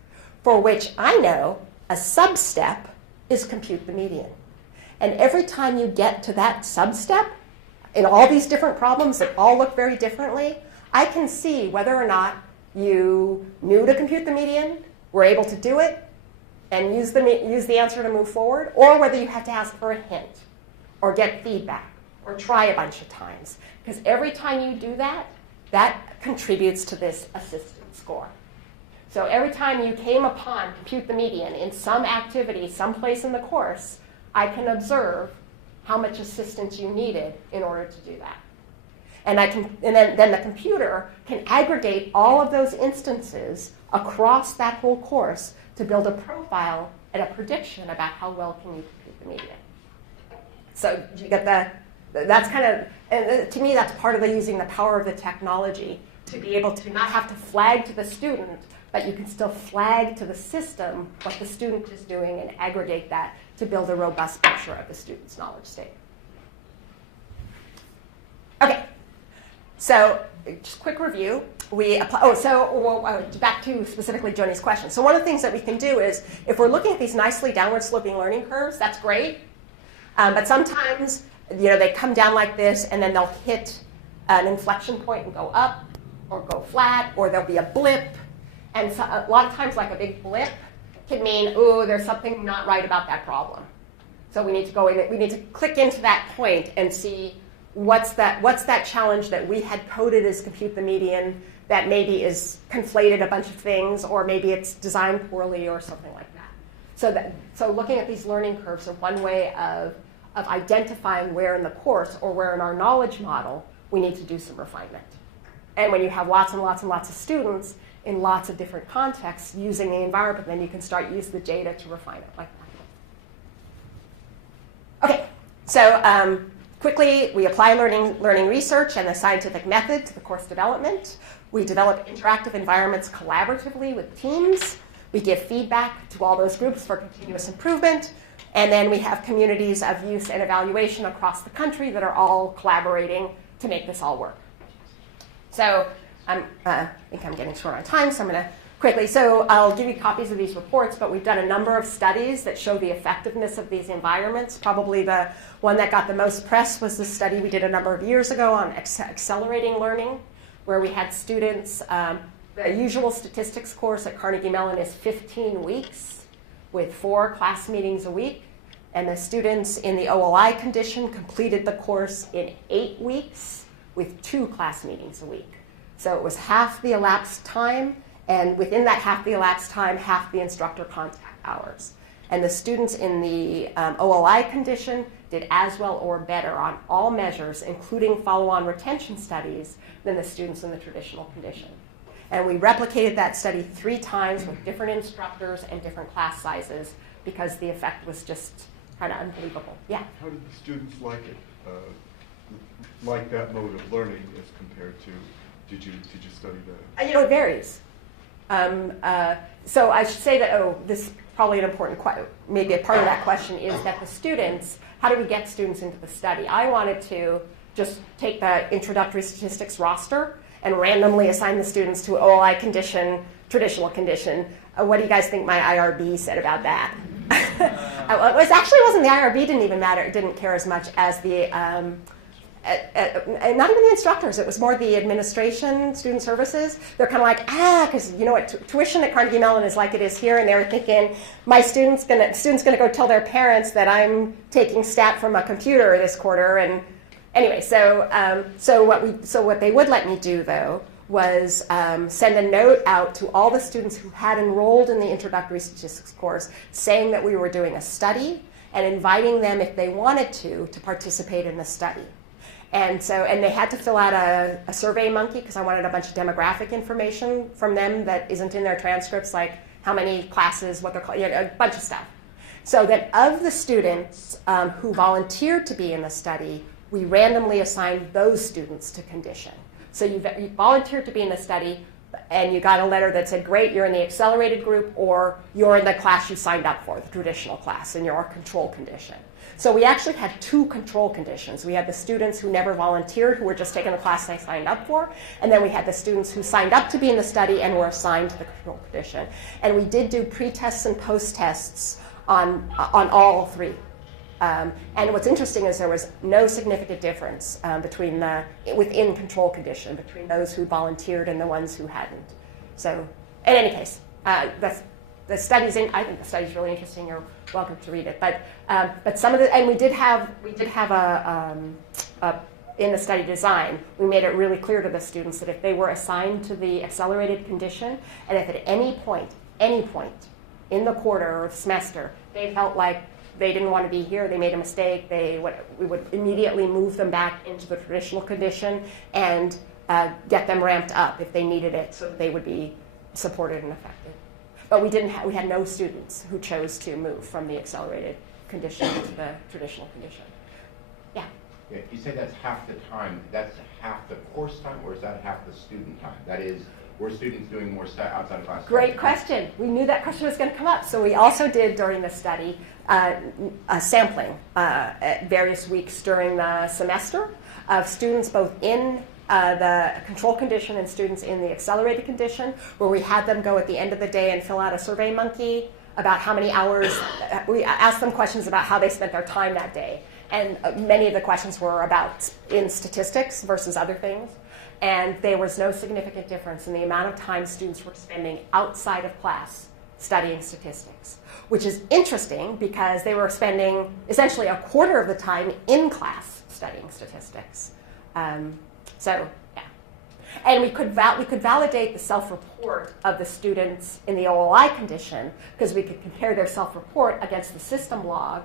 for which I know a sub-step is compute the median. And every time you get to that sub-step, in all these different problems that all look very differently, I can see whether or not you knew to compute the median, were able to do it, and use the answer to move forward, or whether you had to ask for a hint, or get feedback, or try a bunch of times. Because every time you do that, that contributes to this assistance score. So every time you came upon compute the median in some activity, someplace in the course, I can observe how much assistance you needed in order to do that. And then the computer can aggregate all of those instances across that whole course to build a profile and a prediction about how well can you compute the median. So you get that's kind of, and to me, that's part of using the power of the technology to be able to not have to flag to the student, but you can still flag to the system what the student is doing and aggregate that to build a robust picture of the student's knowledge state. Okay, so just quick review. We apply, back to specifically Joni's question. So one of the things that we can do is, if we're looking at these nicely downward sloping learning curves, that's great. But sometimes, they come down like this, and then they'll hit an inflection point and go up, or go flat, or there'll be a blip. And so, a lot of times, like a big blip can mean, ooh, there's something not right about that problem. So we need to go in, we need to click into that point and see what's that challenge that we had coded as compute the median that maybe is conflated a bunch of things, or maybe it's designed poorly or something like that. So looking at these learning curves are one way of identifying where in the course or where in our knowledge model we need to do some refinement. And when you have lots and lots and lots of students in lots of different contexts using the environment, then you can start use the data to refine it like that. Okay, so quickly, we apply learning research and the scientific method to the course development. We develop interactive environments collaboratively with teams. We give feedback to all those groups for continuous improvement. And then we have communities of use and evaluation across the country that are all collaborating to make this all work. So I think I'm getting short on time, so I'm going to quickly. So I'll give you copies of these reports, but we've done a number of studies that show the effectiveness of these environments. Probably the one that got the most press was the study we did a number of years ago on accelerating learning, where we had students. The usual statistics course at Carnegie Mellon is 15 weeks with 4 class meetings a week. And the students in the OLI condition completed the course in 8 weeks with 2 class meetings a week. So it was half the elapsed time, and within that half the elapsed time, half the instructor contact hours. And the students in the OLI condition did as well or better on all measures, including follow-on retention studies, than the students in the traditional condition. And we replicated that study 3 times with different instructors and different class sizes because the effect was just kind of unbelievable. Yeah? How did the students like it? Like that mode of learning as compared to, did you study that? It varies. So I should say that, this is probably an important question. Maybe a part of that question is that the students, how do we get students into the study? I wanted to just take the introductory statistics roster and randomly assign the students to OLI condition, traditional condition. What do you guys think my IRB said about that? It actually wasn't the IRB didn't even matter. It didn't care as much as the, not even the instructors. It was more the administration, student services. They're kind of like, because you know what, tuition at Carnegie Mellon is like it is here, and they were thinking, my student's gonna go tell their parents that I'm taking stat from a computer this quarter, and anyway, so what they would let me do though was send a note out to all the students who had enrolled in the introductory statistics course saying that we were doing a study and inviting them, if they wanted to participate in the study. And they had to fill out a survey monkey because I wanted a bunch of demographic information from them that isn't in their transcripts, like how many classes, what they're called, a bunch of stuff. So that of the students who volunteered to be in the study, we randomly assigned those students to condition. So you volunteered to be in the study, and you got a letter that said, great, you're in the accelerated group, or you're in the class you signed up for, the traditional class, and you're our control condition. So we actually had 2 control conditions. We had the students who never volunteered, who were just taking the class they signed up for, and then we had the students who signed up to be in the study and were assigned to the control condition. And we did do pre-tests and post-tests on all 3. And what's interesting is there was no significant difference within control condition between those who volunteered and the ones who hadn't. So in any case, the study's I think the study's really interesting. You're welcome to read it. But some of the, and we did have in the study design, we made it really clear to the students that if they were assigned to the accelerated condition, and if at any point in the quarter or semester, they felt like they didn't want to be here, they made a mistake, we would immediately move them back into the traditional condition and get them ramped up if they needed it, so that they would be supported and affected. But we had no students who chose to move from the accelerated condition to the traditional condition. Yeah. Yeah, you say that's half the time. That's half the course time, or is that half the student time? That is, were students doing more outside of class? Great question. We knew that question was going to come up. So we also did during the study sampling at various weeks during the semester of students both in the control condition and students in the accelerated condition, where we had them go at the end of the day and fill out a survey monkey about how many hours. We asked them questions about how they spent their time that day. And many of the questions were about in statistics versus other things. And there was no significant difference in the amount of time students were spending outside of class studying statistics, which is interesting because they were spending essentially a quarter of the time in class studying statistics. So, yeah. And we could validate the self-report of the students in the OLI condition because we could compare their self-report against the system log.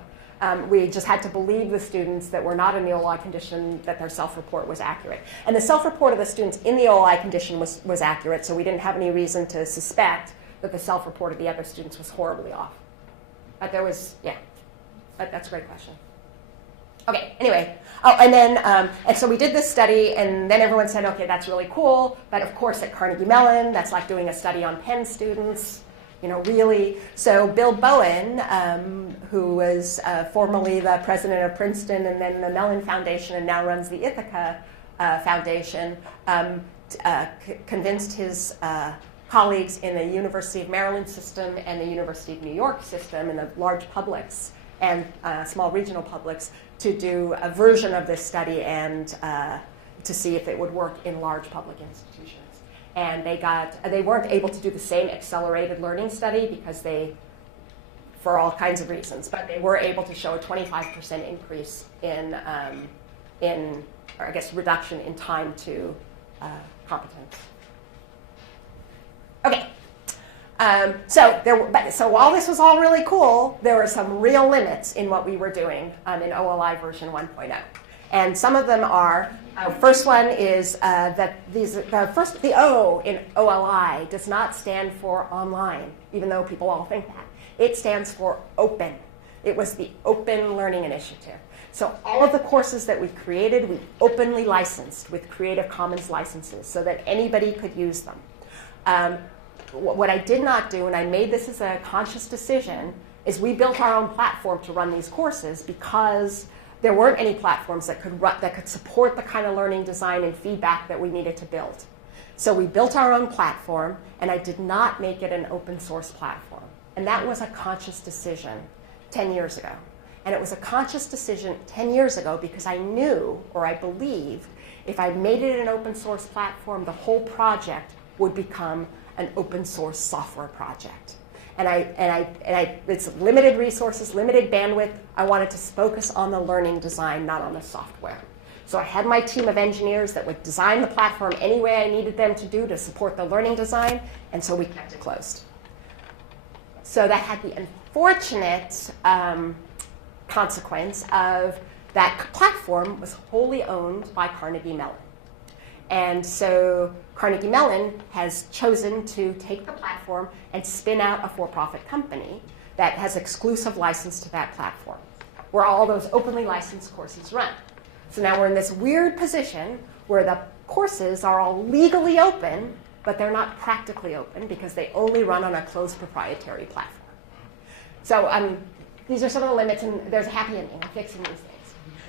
We just had to believe the students that were not in the OLI condition that their self-report was accurate. And the self-report of the students in the OLI condition was accurate, so we didn't have any reason to suspect that the self-report of the other students was horribly off. But there was, yeah, that's a great question. Okay, anyway, and so we did this study, and then everyone said, okay, that's really cool, but of course at Carnegie Mellon, that's like doing a study on Penn students. Really. So Bill Bowen, who was formerly the president of Princeton and then the Mellon Foundation and now runs the Ithaca Foundation, convinced his colleagues in the University of Maryland system and the University of New York system and the large publics and small regional publics to do a version of this study and to see if it would work in large public institutions. And they weren't able to do the same accelerated learning study because for all kinds of reasons, but they were able to show a 25% increase in or I guess reduction in time to competence. Okay. So while this was all really cool, there were some real limits in what we were doing in OLI version 1.0. And some of them are, first one is that the O in OLI does not stand for online, even though people all think that. It stands for open. It was the Open Learning Initiative. So all of the courses that we created, we openly licensed with Creative Commons licenses so that anybody could use them. What I did not do, and I made this as a conscious decision, is we built our own platform to run these courses because there weren't any platforms that could support the kind of learning design and feedback that we needed to build. So we built our own platform, and I did not make it an open source platform. And that was a conscious decision 10 years ago. And it was a conscious decision 10 years ago because I knew, or I believed, if I made it an open source platform, the whole project would become an open source software project. And it's limited resources, limited bandwidth. I wanted to focus on the learning design, not on the software. So I had my team of engineers that would design the platform any way I needed them to do to support the learning design, and so we kept it closed. So that had the unfortunate consequence of that platform was wholly owned by Carnegie Mellon. And so Carnegie Mellon has chosen to take the platform and spin out a for-profit company that has exclusive license to that platform, where all those openly licensed courses run. So now we're in this weird position where the courses are all legally open, but they're not practically open because they only run on a closed proprietary platform. So these are some of the limits, and there's a happy ending. I'm fixing these things.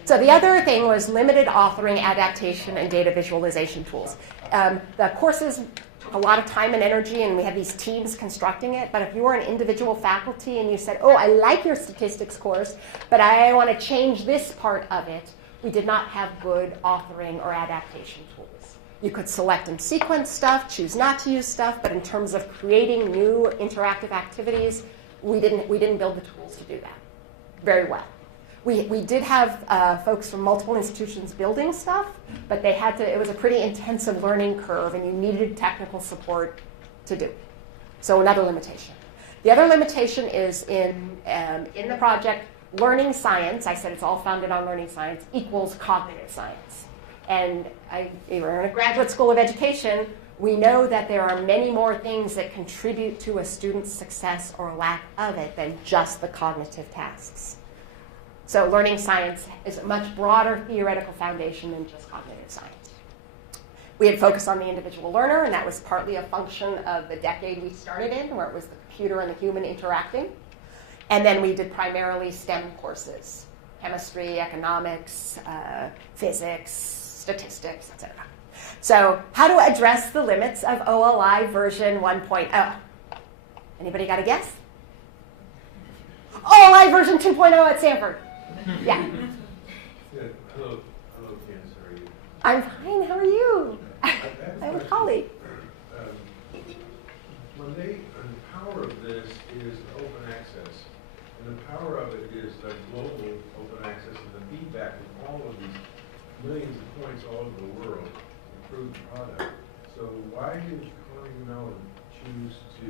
So the other thing was limited authoring, adaptation, and data visualization tools. The courses took a lot of time and energy, and we had these teams constructing it. But if you were an individual faculty and you said, oh, I like your statistics course, but I want to change this part of it, we did not have good authoring or adaptation tools. You could select and sequence stuff, choose not to use stuff, but in terms of creating new interactive activities, we didn't build the tools to do that very well. We did have folks from multiple institutions building stuff, but they had to, it was a pretty intensive learning curve, and you needed technical support to do it. So another limitation. The other limitation is in the project, learning science, I said it's all founded on learning science, equals cognitive science. And we're in a graduate school of education, we know that there are many more things that contribute to a student's success or lack of it than just the cognitive tasks. So learning science is a much broader theoretical foundation than just cognitive science. We had focused on the individual learner, and that was partly a function of the decade we started in, where it was the computer and the human interacting. And then we did primarily STEM courses, chemistry, economics, physics, statistics, etc. So how to address the limits of OLI version 1.0? Anybody got a guess? OLI version 2.0 at Stanford. Yeah. Good. Hello, Candace. How are you? I'm fine. How are you? I'm a colleague. The power of this is open access, and the power of it is the global open access and the feedback from all of these millions of points all over the world to improve the product. So why did Carnegie Mellon choose to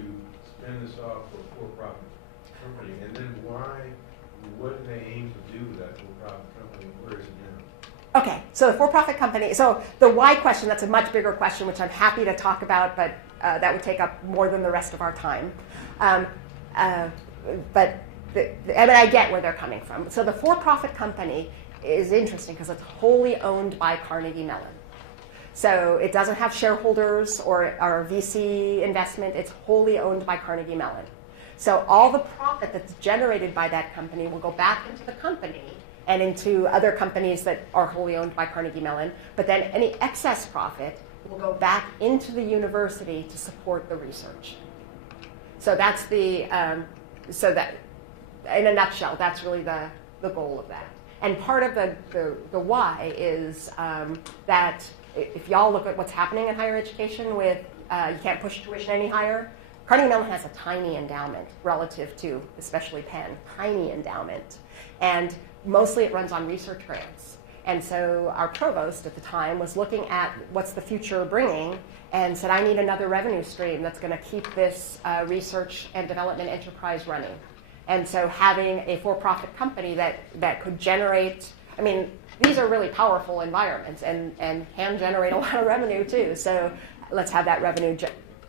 spin this off for a for-profit company, and then what do they aim to do with that for-profit company? Where is it now? Okay, so the for-profit company, so the why question, that's a much bigger question, which I'm happy to talk about, but that would take up more than the rest of our time. But I get where they're coming from. So the for-profit company is interesting because it's wholly owned by Carnegie Mellon. So it doesn't have shareholders or VC investment. It's wholly owned by Carnegie Mellon. So all the profit that's generated by that company will go back into the company and into other companies that are wholly owned by Carnegie Mellon. But then any excess profit will go back into the university to support the research. So that's the, so that, in a nutshell, that's really the goal of that. And part of the why is that if y'all look at what's happening in higher education with, you can't push tuition any higher, Carnegie Mellon has a tiny endowment relative to, especially Penn, tiny endowment. And mostly it runs on research grants. And so our provost at the time was looking at what's the future bringing and said, I need another revenue stream that's going to keep this research and development enterprise running. And so having a for-profit company that could generate, I mean, these are really powerful environments and can generate a lot of revenue too. So let's have that revenue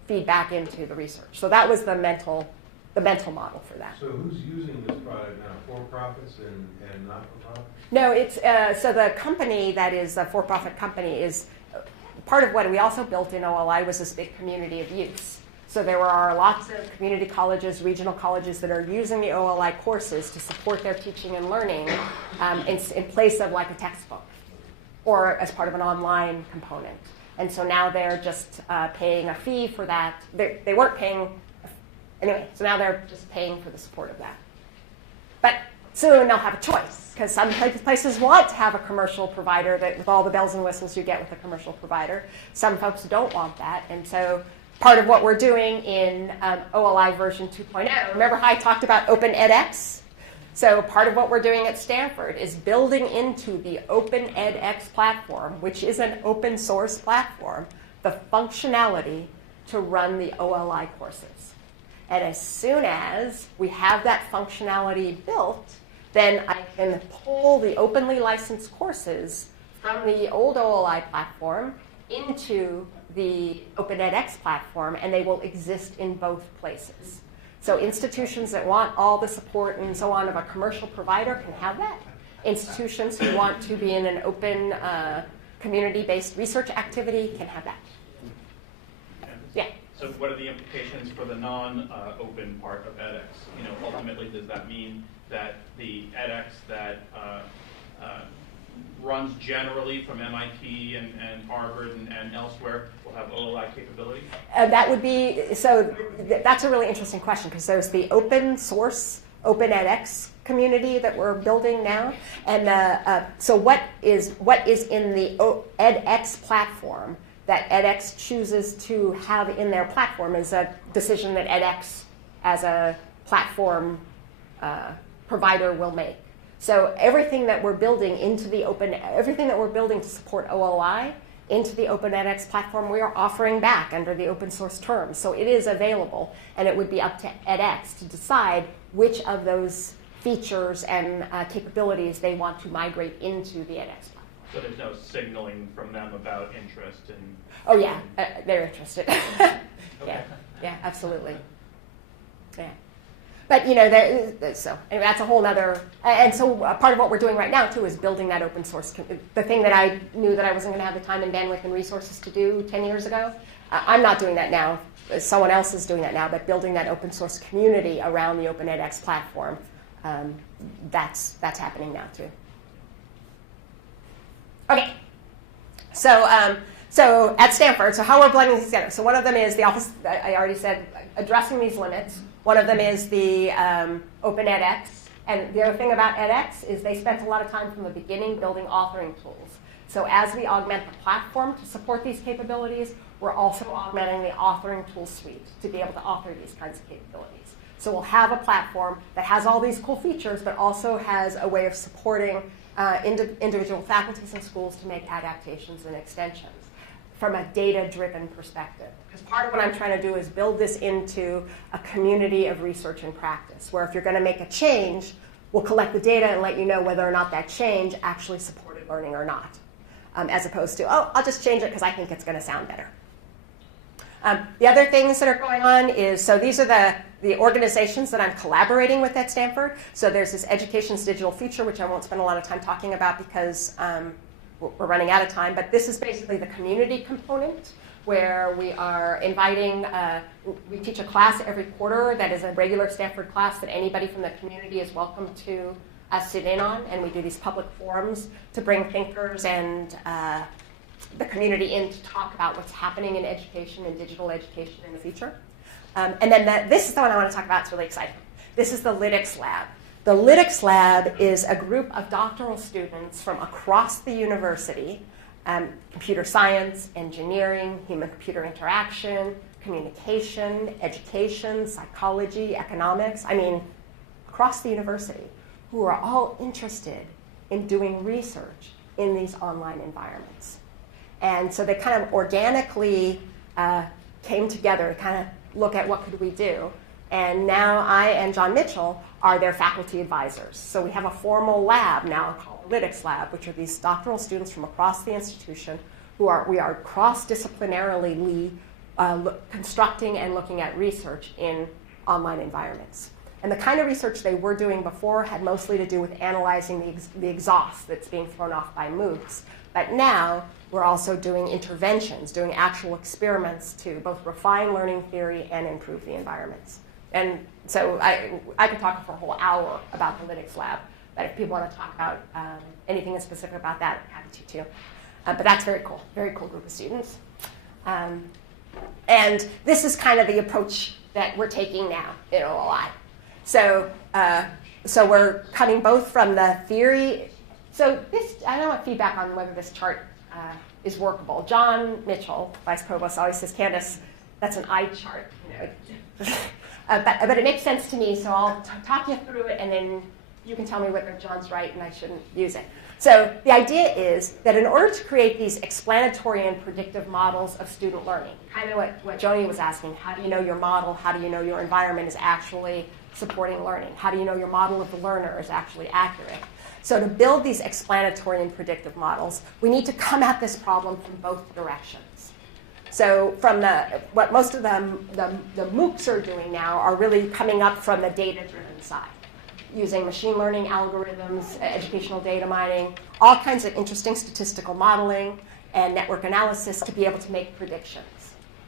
feed back into the research. So that was the mental model for that. So who's using this product now? For-profits and not-for-profits? No, it's so the company that is a for-profit company is part of what we also built in OLI was this big community of use. So there are lots of community colleges, regional colleges that are using the OLI courses to support their teaching and learning in place of like a textbook or as part of an online component. And so now they're just paying a fee for that. They weren't paying, anyway, so now they're just paying for the support of that. But soon they'll have a choice because some places want to have a commercial provider that with all the bells and whistles you get with a commercial provider. Some folks don't want that. And so part of what we're doing in OLI version 2.0, remember how I talked about Open edX? So part of what we're doing at Stanford is building into the Open edX platform, which is an open source platform, the functionality to run the OLI courses. And as soon as we have that functionality built, then I can pull the openly licensed courses from the old OLI platform into the Open edX platform, and they will exist in both places. So institutions that want all the support and so on of a commercial provider can have that. Institutions who want to be in an open community-based research activity can have that. Yeah. So what are the implications for the non-open part of edX? You know, ultimately, does that mean that the edX that runs generally from MIT and Harvard and elsewhere will have OLI capability? That would be, that's a really interesting question, because there's the open source, open edX community that we're building now. And so what is in the edX platform that edX chooses to have in their platform is a decision that edX as a platform provider will make. So everything that we're building everything that we're building to support OLI into the Open edX platform, we are offering back under the open source terms. So it is available, and it would be up to edX to decide which of those features and capabilities they want to migrate into the edX platform. So there's no signaling from them about interest in... Oh yeah, they're interested. Okay. Yeah, absolutely. Yeah. But so anyway, that's a whole nother, and so part of what we're doing right now too is building that open source. The thing that I knew that I wasn't going to have the time and bandwidth and resources to do 10 years ago, I'm not doing that now. Someone else is doing that now, but building that open source community around the Open edX platform, that's happening now too. Okay, so at Stanford, so how we're blending these together. So one of them is the office, I already said, addressing these limits. One of them is the Open edX. And the other thing about edX is they spent a lot of time from the beginning building authoring tools. So as we augment the platform to support these capabilities, we're also augmenting the authoring tool suite to be able to author these kinds of capabilities. So we'll have a platform that has all these cool features, but also has a way of supporting individual faculties and schools to make adaptations and extensions from a data-driven perspective. Because part of what I'm trying to do is build this into a community of research and practice, where if you're going to make a change, we'll collect the data and let you know whether or not that change actually supported learning or not, as opposed to, oh, I'll just change it because I think it's going to sound better. The other things that are going on is, so these are the organizations that I'm collaborating with at Stanford. So there's this Education's Digital Future, which I won't spend a lot of time talking about because we're running out of time, but this is basically the community component where we are inviting, we teach a class every quarter that is a regular Stanford class that anybody from the community is welcome to sit in on, and we do these public forums to bring thinkers and the community in to talk about what's happening in education and digital education in the future. And then this is the one I want to talk about. It's really exciting. This is the Lytics Lab. The Lytics Lab is a group of doctoral students from across the university, computer science, engineering, human-computer interaction, communication, education, psychology, economics, across the university, who are all interested in doing research in these online environments. And so they kind of organically came together to kind of look at what could we do. And now I and John Mitchell are their faculty advisors. So we have a formal lab now called the Lytics Lab, which are these doctoral students from across the institution we are cross-disciplinarily constructing and looking at research in online environments. And the kind of research they were doing before had mostly to do with analyzing the exhaust that's being thrown off by MOOCs. But now we're also doing interventions, doing actual experiments to both refine learning theory and improve the environments. And so I could talk for a whole hour about the Lytics Lab, but if people want to talk about anything specific about that, I'm happy to too. But that's very cool group of students. And this is kind of the approach that we're taking now in OLI. So we're coming both from the theory. So I don't want feedback on whether this chart is workable. John Mitchell, Vice Provost, always says, Candace, that's an eye chart. But it makes sense to me, so I'll talk you through it, and then you can tell me whether John's right and I shouldn't use it. So the idea is that in order to create these explanatory and predictive models of student learning, kind of what Joni was asking, how do you know your model, how do you know your environment is actually supporting learning? How do you know your model of the learner is actually accurate? So to build these explanatory and predictive models, we need to come at this problem from both directions. So from what most of the MOOCs are doing now are really coming up from the data-driven side, using machine learning algorithms, educational data mining, all kinds of interesting statistical modeling and network analysis to be able to make predictions.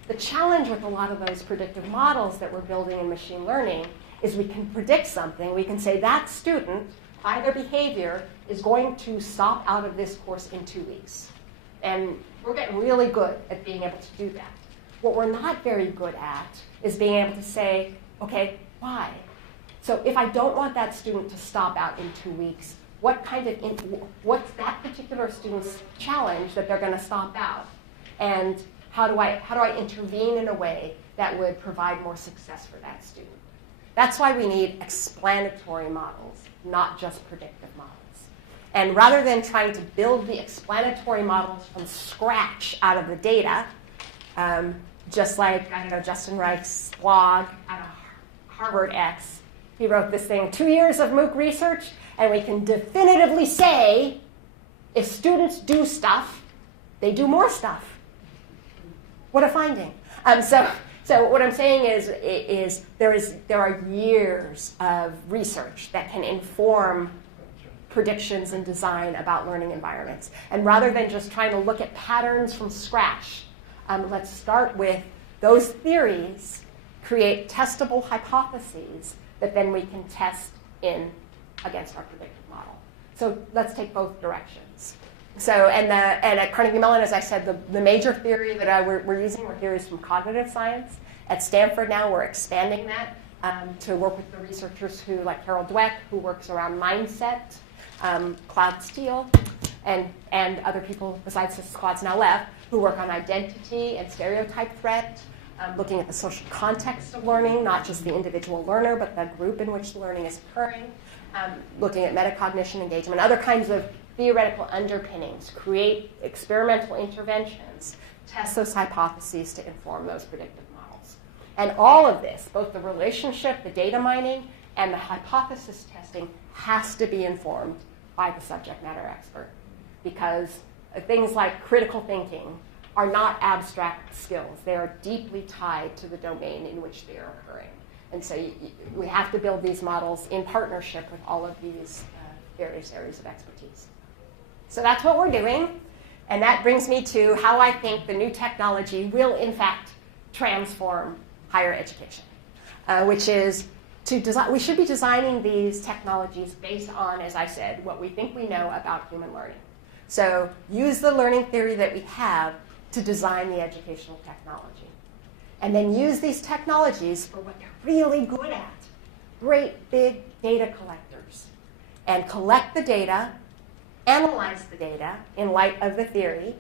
The challenge with a lot of those predictive models that we're building in machine learning is we can predict something. We can say that student by their behavior, is going to stop out of this course in 2 weeks. And we're getting really good at being able to do that. What we're not very good at is being able to say, okay, why? So if I don't want that student to stop out in 2 weeks, what's that particular student's challenge that they're going to stop out? And how do I intervene in a way that would provide more success for that student? That's why we need explanatory models, not just predictive models. And rather than trying to build the explanatory models from scratch out of the data, just like Justin Reich's blog out of Harvard X, he wrote this thing, 2 years of MOOC research, and we can definitively say if students do stuff, they do more stuff. What a finding. So what I'm saying is there are years of research that can inform predictions and design about learning environments. And rather than just trying to look at patterns from scratch, let's start with those theories, create testable hypotheses that then we can test against our predictive model. So let's take both directions. So, and at Carnegie Mellon, as I said, the major theory that we're using were theories from cognitive science. At Stanford now, we're expanding that to work with the researchers like Harold Dweck, who works around mindset, Claude Steele, and other people besides Claude's now left, who work on identity and stereotype threat, looking at the social context of learning, not just the individual learner, but the group in which the learning is occurring, looking at metacognition, engagement, other kinds of theoretical underpinnings, create experimental interventions, test those hypotheses to inform those predictive models. And all of this, both the relationship, the data mining, and the hypothesis testing has to be informed by the subject matter expert, because things like critical thinking are not abstract skills. They are deeply tied to the domain in which they are occurring. And so we have to build these models in partnership with all of these various areas of expertise. So that's what we're doing. And that brings me to how I think the new technology will, in fact, transform higher education, which is we should be designing these technologies based on, as I said, what we think we know about human learning. So use the learning theory that we have to design the educational technology. And then use these technologies for what they're really good at, great big data collectors. And collect the data, analyze the data in light of the theory,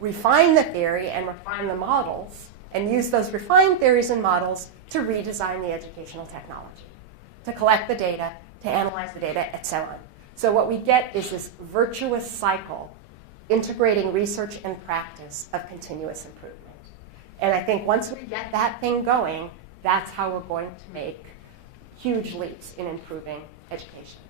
refine the theory and refine the models, and use those refined theories and models to redesign the educational technology, to collect the data, to analyze the data, and so on. So what we get is this virtuous cycle integrating research and practice of continuous improvement. And I think once we get that thing going, that's how we're going to make huge leaps in improving education.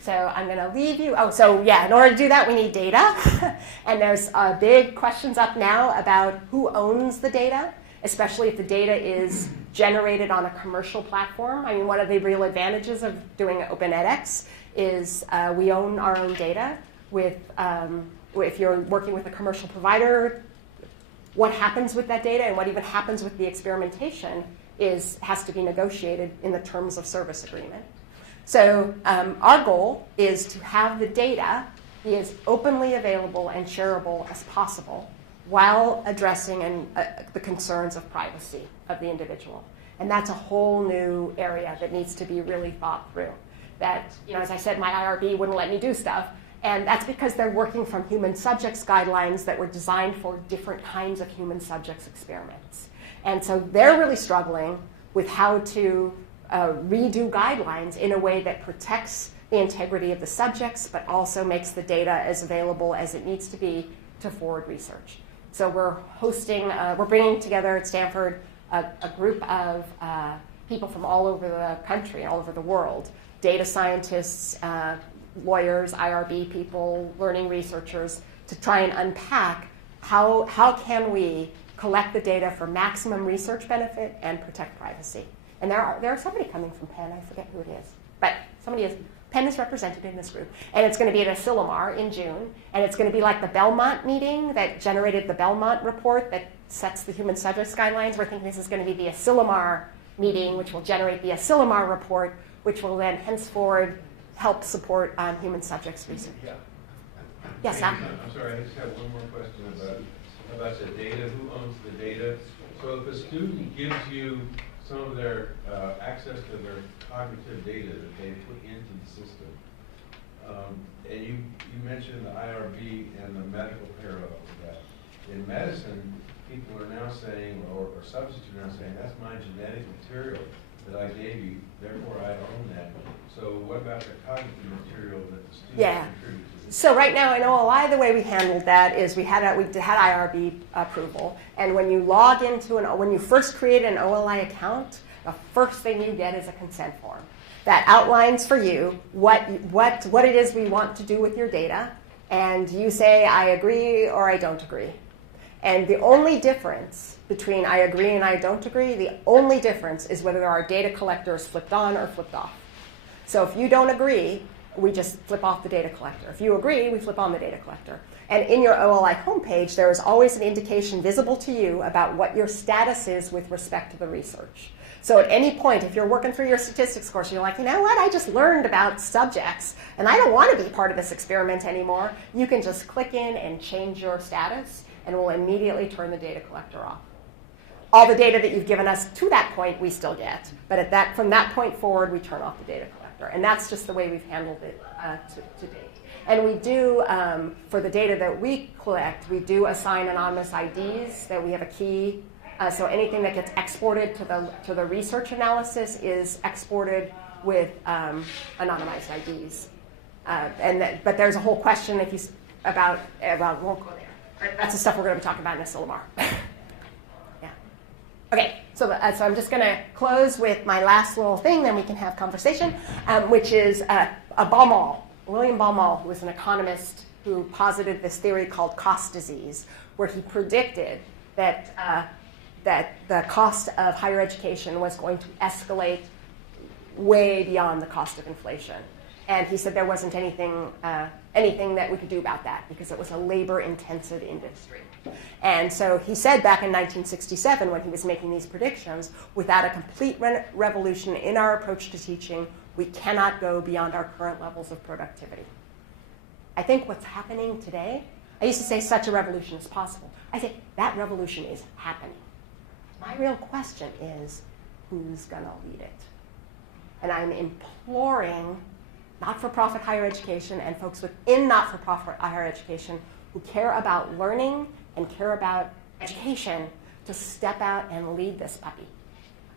So I'm going to leave you. In order to do that, we need data. And there's big questions up now about who owns the data, especially if the data is generated on a commercial platform. I mean, one of the real advantages of doing Open edX is we own our own data. If you're working with a commercial provider, what happens with that data and what even happens with the experimentation has to be negotiated in the terms of service agreement. So our goal is to have the data be as openly available and shareable as possible while addressing the concerns of privacy of the individual. And that's a whole new area that needs to be really thought through. That, as I said, my IRB wouldn't let me do stuff. And that's because they're working from human subjects guidelines that were designed for different kinds of human subjects experiments. And so they're really struggling with how to redo guidelines in a way that protects the integrity of the subjects, but also makes the data as available as it needs to be to forward research. So we're bringing together at Stanford a group of people from all over the country, all over the world, data scientists, lawyers, IRB people, learning researchers, to try and unpack how can we collect the data for maximum research benefit and protect privacy. And there's somebody coming from Penn, I forget who it is, but Penn is represented in this group. And it's going to be at Asilomar in June, and it's going to be like the Belmont meeting that generated the Belmont report that sets the human subjects guidelines. We're thinking this is going to be the Asilomar meeting, which will generate the Asilomar report, which will then henceforward help support human subjects research. Yeah. Yes, Al? I'm sorry, I just have one more question about the data. Who owns the data? So if a student gives you some of their access to their cognitive data that they put into the system, and you mentioned the IRB and the medical parallel to that. In medicine, people are now saying, or substitutes are now saying, that's my genetic material that I gave you, therefore I own that. So what about the cognitive material that the student contributes to? So right now in OLI, the way we handled that is we had IRB approval, and when you log into when you first create an OLI account, the first thing you get is a consent form that outlines for you what it is we want to do with your data, and you say I agree or I don't agree. And the only difference between I agree and I don't agree, the only difference is whether our data collector is flipped on or flipped off. So if you don't agree, we just flip off the data collector. If you agree, we flip on the data collector. And in your OLI homepage, there is always an indication visible to you about what your status is with respect to the research. So at any point, if you're working through your statistics course, you're like, you know what, I just learned about subjects, and I don't want to be part of this experiment anymore, you can just click in and change your status, and we'll immediately turn the data collector off. All the data that you've given us to that point, we still get. But from that point forward, we turn off the data collector. And that's just the way we've handled it to date. And we do, for the data that we collect, we do assign anonymous IDs, that we have a key. So anything that gets exported to the research analysis is exported with anonymized IDs. But there's a whole question about won't go there. That's the stuff we're going to be talking about in this Silmar. Yeah. Okay, so I'm just going to close with my last little thing, then we can have conversation, which is William Baumol, who was an economist who posited this theory called cost disease, where he predicted that the cost of higher education was going to escalate way beyond the cost of inflation. And he said there wasn't anything that we could do about that because it was a labor-intensive industry. And so he said back in 1967 when he was making these predictions, without a complete revolution in our approach to teaching, we cannot go beyond our current levels of productivity. I think what's happening today, I used to say such a revolution is possible. I say that revolution is happening. My real question is, who's going to lead it? And I'm imploring not-for-profit higher education and folks within not-for-profit higher education who care about learning and care about education to step out and lead this puppy.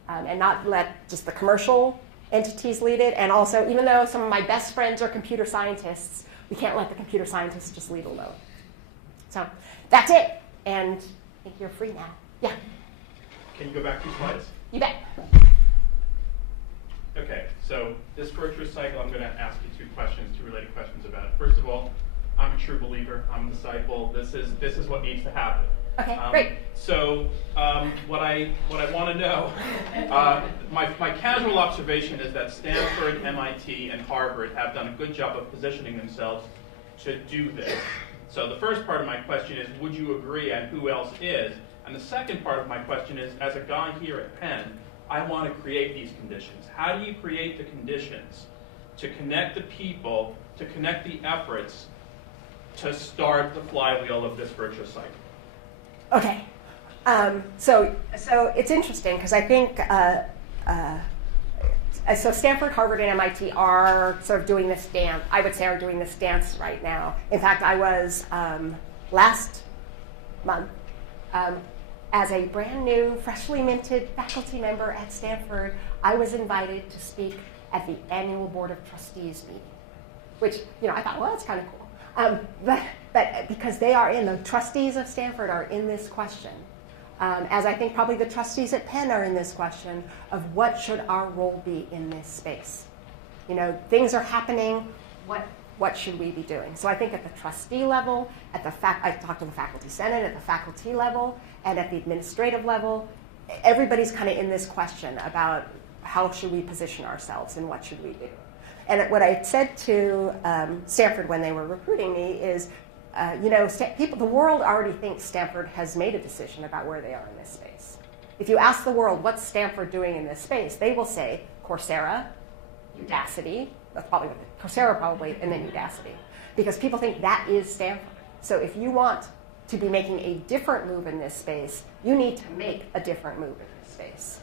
And not let just the commercial entities lead it. And also, even though some of my best friends are computer scientists, we can't let the computer scientists just lead alone. So that's it. And I think you're free now. Yeah? Can you go back 2 slides? You bet. Okay, so this virtuous cycle, I'm going to ask you 2 related questions about it. First of all, I'm a true believer. I'm a disciple. This is what needs to happen. Okay, great. So what I want to know, my casual observation is that Stanford, MIT, and Harvard have done a good job of positioning themselves to do this. So the first part of my question is, would you agree, and who else is? And the second part of my question is, as a guy here at Penn, I want to create these conditions. How do you create the conditions to connect the people, to connect the efforts, to start the flywheel of this virtuous cycle? Okay. So it's interesting because I think so Stanford, Harvard, and MIT are sort of doing this dance. I would say are doing this dance right now. In fact, I was last month as a brand new, freshly minted faculty member at Stanford. I was invited to speak at the annual Board of Trustees meeting, which I thought, well, that's kind of cool. But because the trustees of Stanford are in this question, as I think probably the trustees at Penn are in this question of what should our role be in this space. Things are happening. What should we be doing? So I think at the trustee level, I talked to the faculty senate, at the faculty level, and at the administrative level, everybody's kind of in this question about how should we position ourselves and what should we do. And what I said to Stanford when they were recruiting me is, the world already thinks Stanford has made a decision about where they are in this space. If you ask the world, what's Stanford doing in this space, they will say Coursera, Udacity, that's probably what Coursera probably, and then Udacity, because people think that is Stanford. So if you want to be making a different move in this space, you need to make a different move in this space.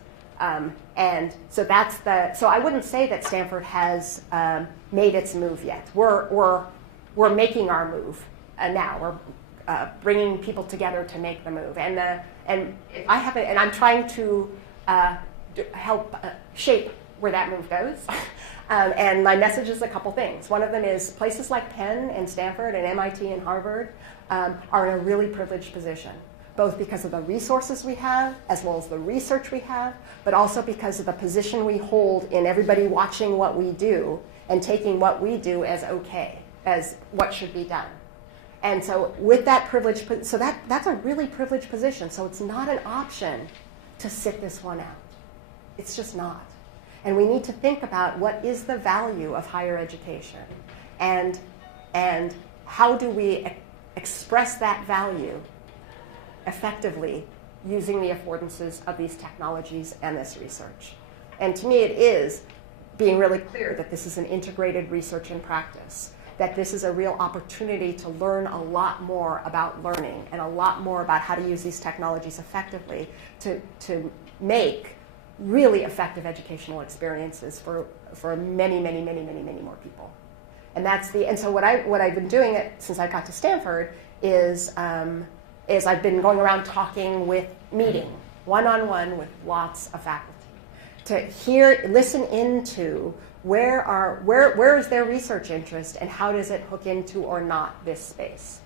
And so so I wouldn't say that Stanford has made its move yet. We're making our move now. We're bringing people together to make the move. And I'm trying to help shape where that move goes. And my message is a couple things. One of them is places like Penn and Stanford and MIT and Harvard are in a really privileged position, both because of the resources we have, as well as the research we have, but also because of the position we hold in everybody watching what we do and taking what we do as okay, as what should be done. And so with that privilege, so that's a really privileged position. So it's not an option to sit this one out. It's just not. And we need to think about what is the value of higher education, and how do we express that value effectively using the affordances of these technologies and this research. And to me, it is being really clear that this is an integrated research and practice, that this is a real opportunity to learn a lot more about learning and a lot more about how to use these technologies effectively to make really effective educational experiences for many, many, many, many, many more people. And so what I've been doing since I got to Stanford is I've been going around meeting one-on-one with lots of faculty to listen into where is their research interest and how does it hook into or not this space.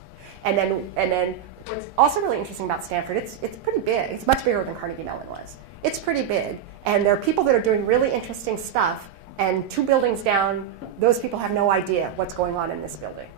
And then what's also really interesting about Stanford, it's pretty big. It's much bigger than Carnegie Mellon was. It's pretty big, and there are people that are doing really interesting stuff, and 2 buildings down, those people have no idea what's going on in this building.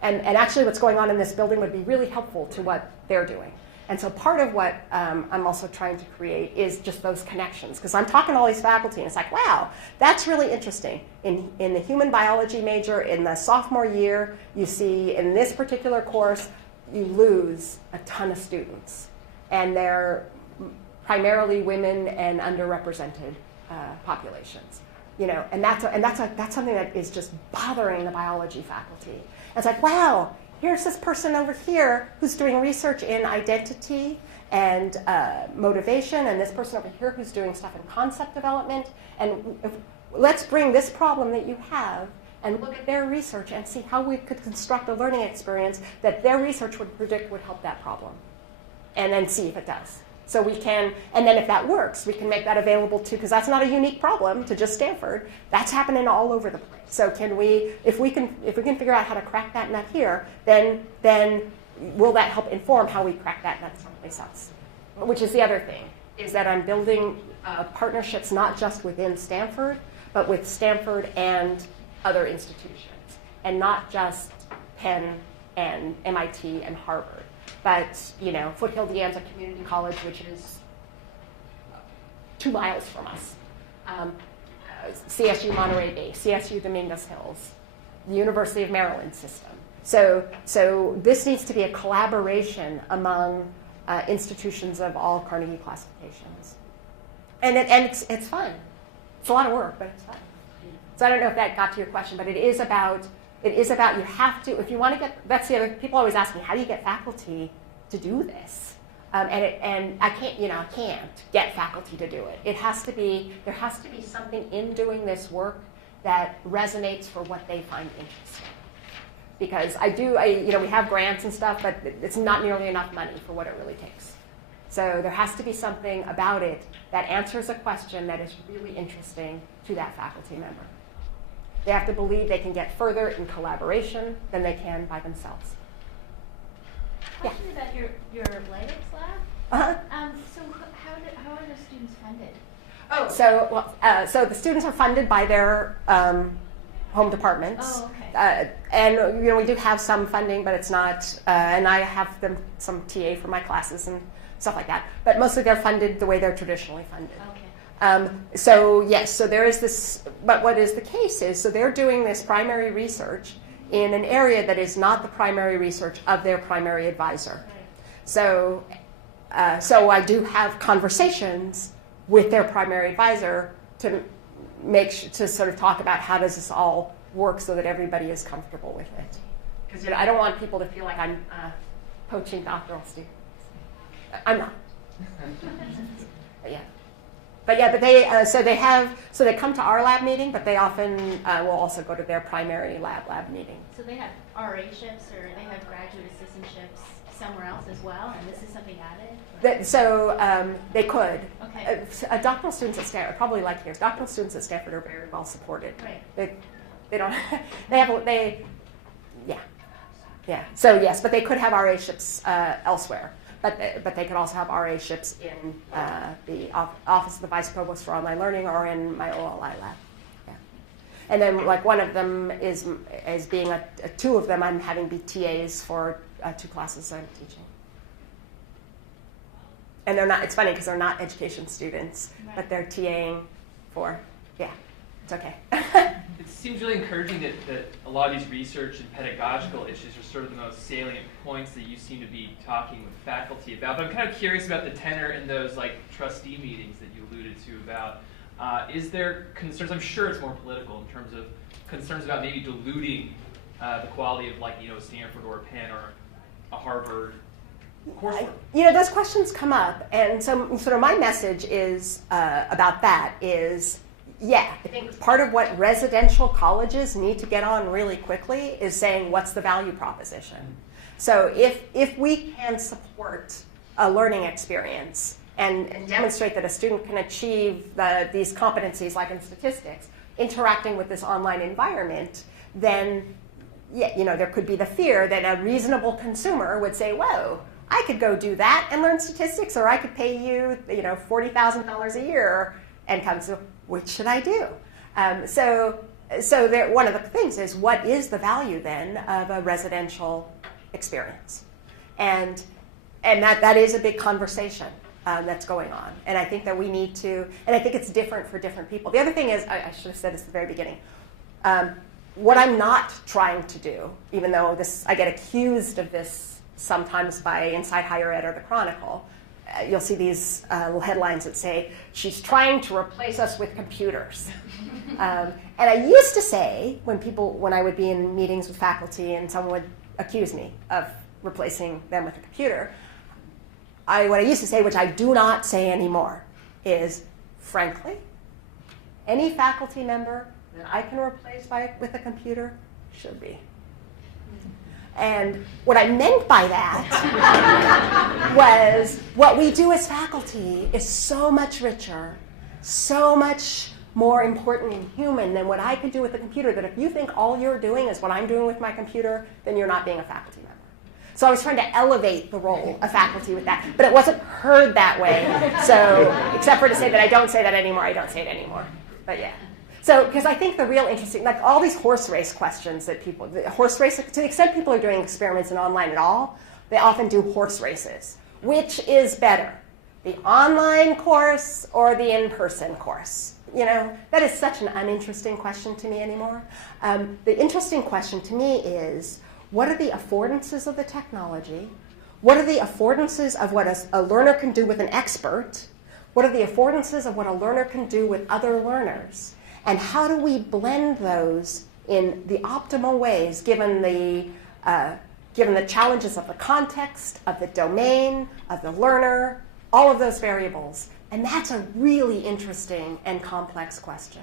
And actually what's going on in this building would be really helpful to what they're doing. And so part of what I'm also trying to create is just those connections, because I'm talking to all these faculty, and it's like, wow, that's really interesting. In the human biology major, in the sophomore year, you see in this particular course, you lose a ton of students. And they're primarily women and underrepresented populations. And that's something that is just bothering the biology faculty. It's like, wow, here's this person over here who's doing research in identity and motivation, and this person over here who's doing stuff in concept development. And let's bring this problem that you have and look at their research and see how we could construct a learning experience that their research would predict would help that problem, and then see if it does. So we can, and then if that works, we can make that available to, because that's not a unique problem to just Stanford. That's happening all over the place. So if we can figure out how to crack that nut here, then will that help inform how we crack that nut someplace else? Which is the other thing, is that I'm building partnerships not just within Stanford, but with Stanford and other institutions, and not just Penn and MIT and Harvard. But, Foothill De Anza Community College, which is 2 miles from us, CSU Monterey Bay, CSU Dominguez Hills, the University of Maryland system. So this needs to be a collaboration among institutions of all Carnegie classifications. And it's fun. It's a lot of work, but it's fun. So I don't know if that got to your question, but it is about you have to, if you want to get, that's the other, people always ask me, how do you get faculty to do this? And I can't get faculty to do it. There has to be something in doing this work that resonates for what they find interesting. Because we have grants and stuff, but it's not nearly enough money for what it really takes. So there has to be something about it that answers a question that is really interesting to that faculty member. They have to believe they can get further in collaboration than they can by themselves. Question about your athletics lab. Uh-huh. So how are the students funded? Oh, so the students are funded by their home departments. Oh, okay. And we do have some funding, but it's not. And I have some TA for my classes and stuff like that. But mostly they're funded the way they're traditionally funded. Okay. So yes, so there is this, but what is the case is, so they're doing this primary research in an area that is not the primary research of their primary advisor. Right. So I do have conversations with their primary advisor to to sort of talk about how does this all work so that everybody is comfortable with it. Because I don't want people to feel like I'm poaching doctoral students. I'm not. But they come to our lab meeting, but they often will also go to their primary lab meeting. So they have RA-ships or they have graduate assistantships somewhere else as well, and this is something added? They could. Okay. Doctoral students at Stanford, probably like yours, doctoral students at Stanford are very well supported. Right. They don't, yeah. So yes, but they could have RA-ships elsewhere. But they could also have RA-ships in the Office of the Vice Provost for Online Learning or in my OLI lab. Yeah. And then like one of them is being two of them I'm having be TAs for 2 classes I'm teaching. And they're not, it's funny because they're not education students, Right. but they're TAing for, it's okay. It seems really encouraging that a lot of these research and pedagogical issues are sort of the most salient points that you seem to be talking with faculty about. But I'm kind of curious about the tenor in those like trustee meetings that you alluded to about. Is there concerns? I'm sure it's more political in terms of concerns about maybe diluting the quality of like a Stanford or a Penn or a Harvard coursework. Those questions come up, and so sort of my message is about that is. Yeah, I think part of what residential colleges need to get on really quickly is saying what's the value proposition. So if we can support a learning experience and demonstrate that a student can achieve these competencies like in statistics, interacting with this online environment, then there could be the fear that a reasonable consumer would say, whoa, I could go do that and learn statistics, or I could pay you $40,000 a year and come. So which should I do? So one of the things is, what is the value then of a residential experience? And that is a big conversation that's going on. And I think that we need to, and I think it's different for different people. The other thing is, I should have said this at the very beginning, what I'm not trying to do, even though I get accused of this sometimes by Inside Higher Ed or the Chronicle, you'll see these little headlines that say, she's trying to replace us with computers. And I used to say, when I would be in meetings with faculty and someone would accuse me of replacing them with a computer, what I used to say, which I do not say anymore, is, frankly, any faculty member that I can replace with a computer should be. And what I meant by that was what we do as faculty is so much richer, so much more important and human than what I could do with a computer, that if you think all you're doing is what I'm doing with my computer, then you're not being a faculty member. So I was trying to elevate the role of faculty with that, but it wasn't heard that way. So except for to say that I don't say that anymore, I don't say it anymore. But yeah. So, because I think the real interesting, like all these horse race questions that to the extent people are doing experiments in online at all, they often do horse races. Which is better, the online course or the in-person course? That is such an uninteresting question to me anymore. The interesting question to me is, what are the affordances of the technology? What are the affordances of what a learner can do with an expert? What are the affordances of what a learner can do with other learners? And how do we blend those in the optimal ways, given the challenges of the context, of the domain, of the learner, all of those variables? And that's a really interesting and complex question.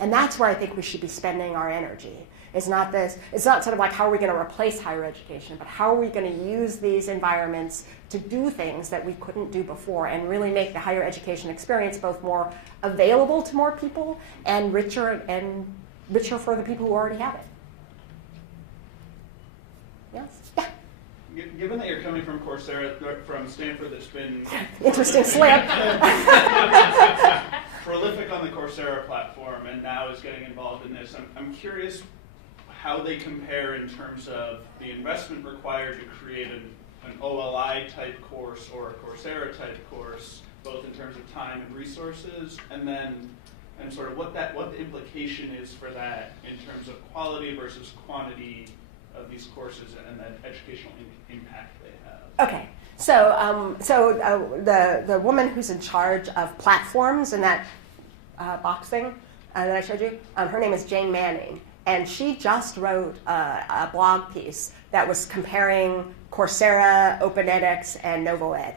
And that's where I think we should be spending our energy. It's not sort of like how are we going to replace higher education, but how are we going to use these environments to do things that we couldn't do before and really make the higher education experience both more available to more people and richer for the people who already have it. Yes? Yeah. Given that you're coming from Coursera, from Stanford, that's been interesting slip. prolific on the Coursera platform and now is getting involved in this, I'm curious how they compare in terms of the investment required to create an OLI type course or a Coursera type course, both in terms of time and resources, and sort of what the implication is for that in terms of quality versus quantity of these courses and the educational impact they have. Okay, so the woman who's in charge of platforms in that box thing, that I showed you, her name is Jane Manning, and she just wrote a blog piece that was comparing Coursera, Open edX, and NovoEd.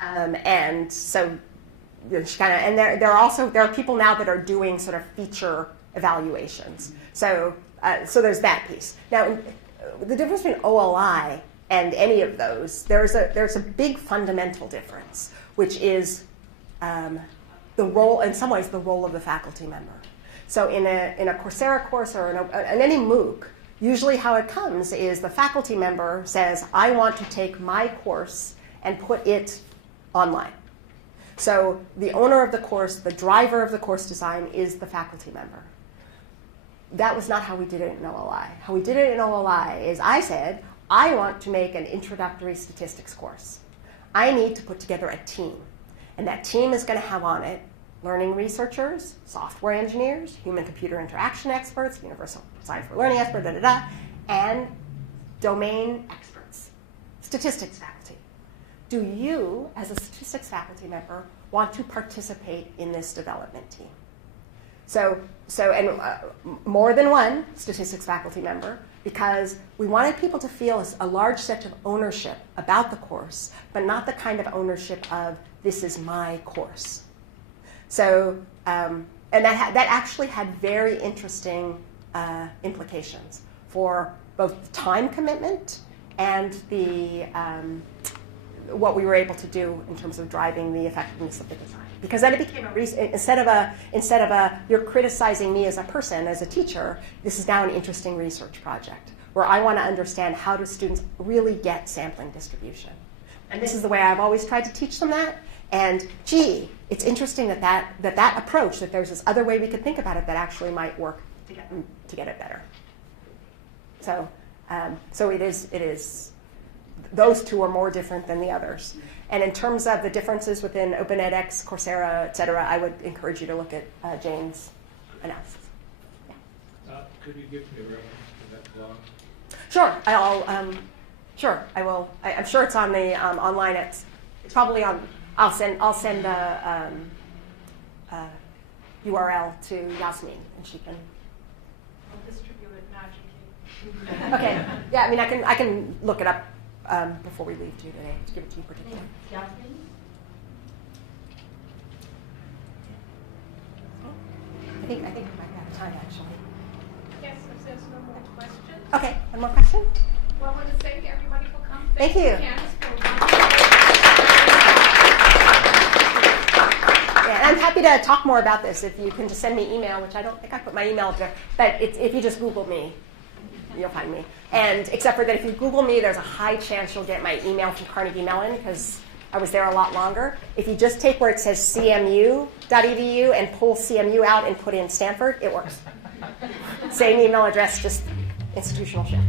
And so she kind of, and there are people now that are doing sort of feature evaluations. So there's that piece. Now, the difference between OLI and any of those, there's a big fundamental difference, which is the role, in some ways, the role of the faculty member. So in a Coursera course or in any MOOC, usually how it comes is the faculty member says, I want to take my course and put it online. So the owner of the course, the driver of the course design is the faculty member. That was not how we did it in OLI. How we did it in OLI is I said, I want to make an introductory statistics course. I need to put together a team. And that team is going to have on it learning researchers, software engineers, human-computer interaction experts, universal science for learning experts, and domain experts, statistics faculty. Do you, as a statistics faculty member, want to participate in this development team? More than one statistics faculty member, because we wanted people to feel a large sense of ownership about the course, but not the kind of ownership of, this is my course. So, and that actually had very interesting implications for both the time commitment and the what we were able to do in terms of driving the effectiveness of the design. Because then it became instead of a you're criticizing me as a person, as a teacher, this is now an interesting research project where I want to understand how do students really get sampling distribution. And this is the way I've always tried to teach them that. And gee, it's interesting that approach, that there's this other way we could think about it that actually might work to get it better. So it is. Those two are more different than the others. And in terms of the differences within Open edX, Coursera, et cetera, I would encourage you to look at Jane's analysis. Yeah. Could you give me a reference to that blog? Sure, I will. I'm sure it's on the online. It's probably on. I'll send a URL to Yasmin, and she can. I'll distribute it magically. Okay. Yeah, I mean, I can look it up before we leave today to give it to you particularly. Yasmin? I think we might be out of time actually. Yes, if there's no more questions. Okay, one more question? Well, I want to thank everybody for coming. Thank you. Candace, for yeah, and I'm happy to talk more about this if you can just send me email, which I don't think I put my email up there, but if you just Google me, you'll find me. And except for that, if you Google me, there's a high chance you'll get my email from Carnegie Mellon because I was there a lot longer. If you just take where it says cmu.edu and pull CMU out and put in Stanford, it works. Same email address, just institutional shift.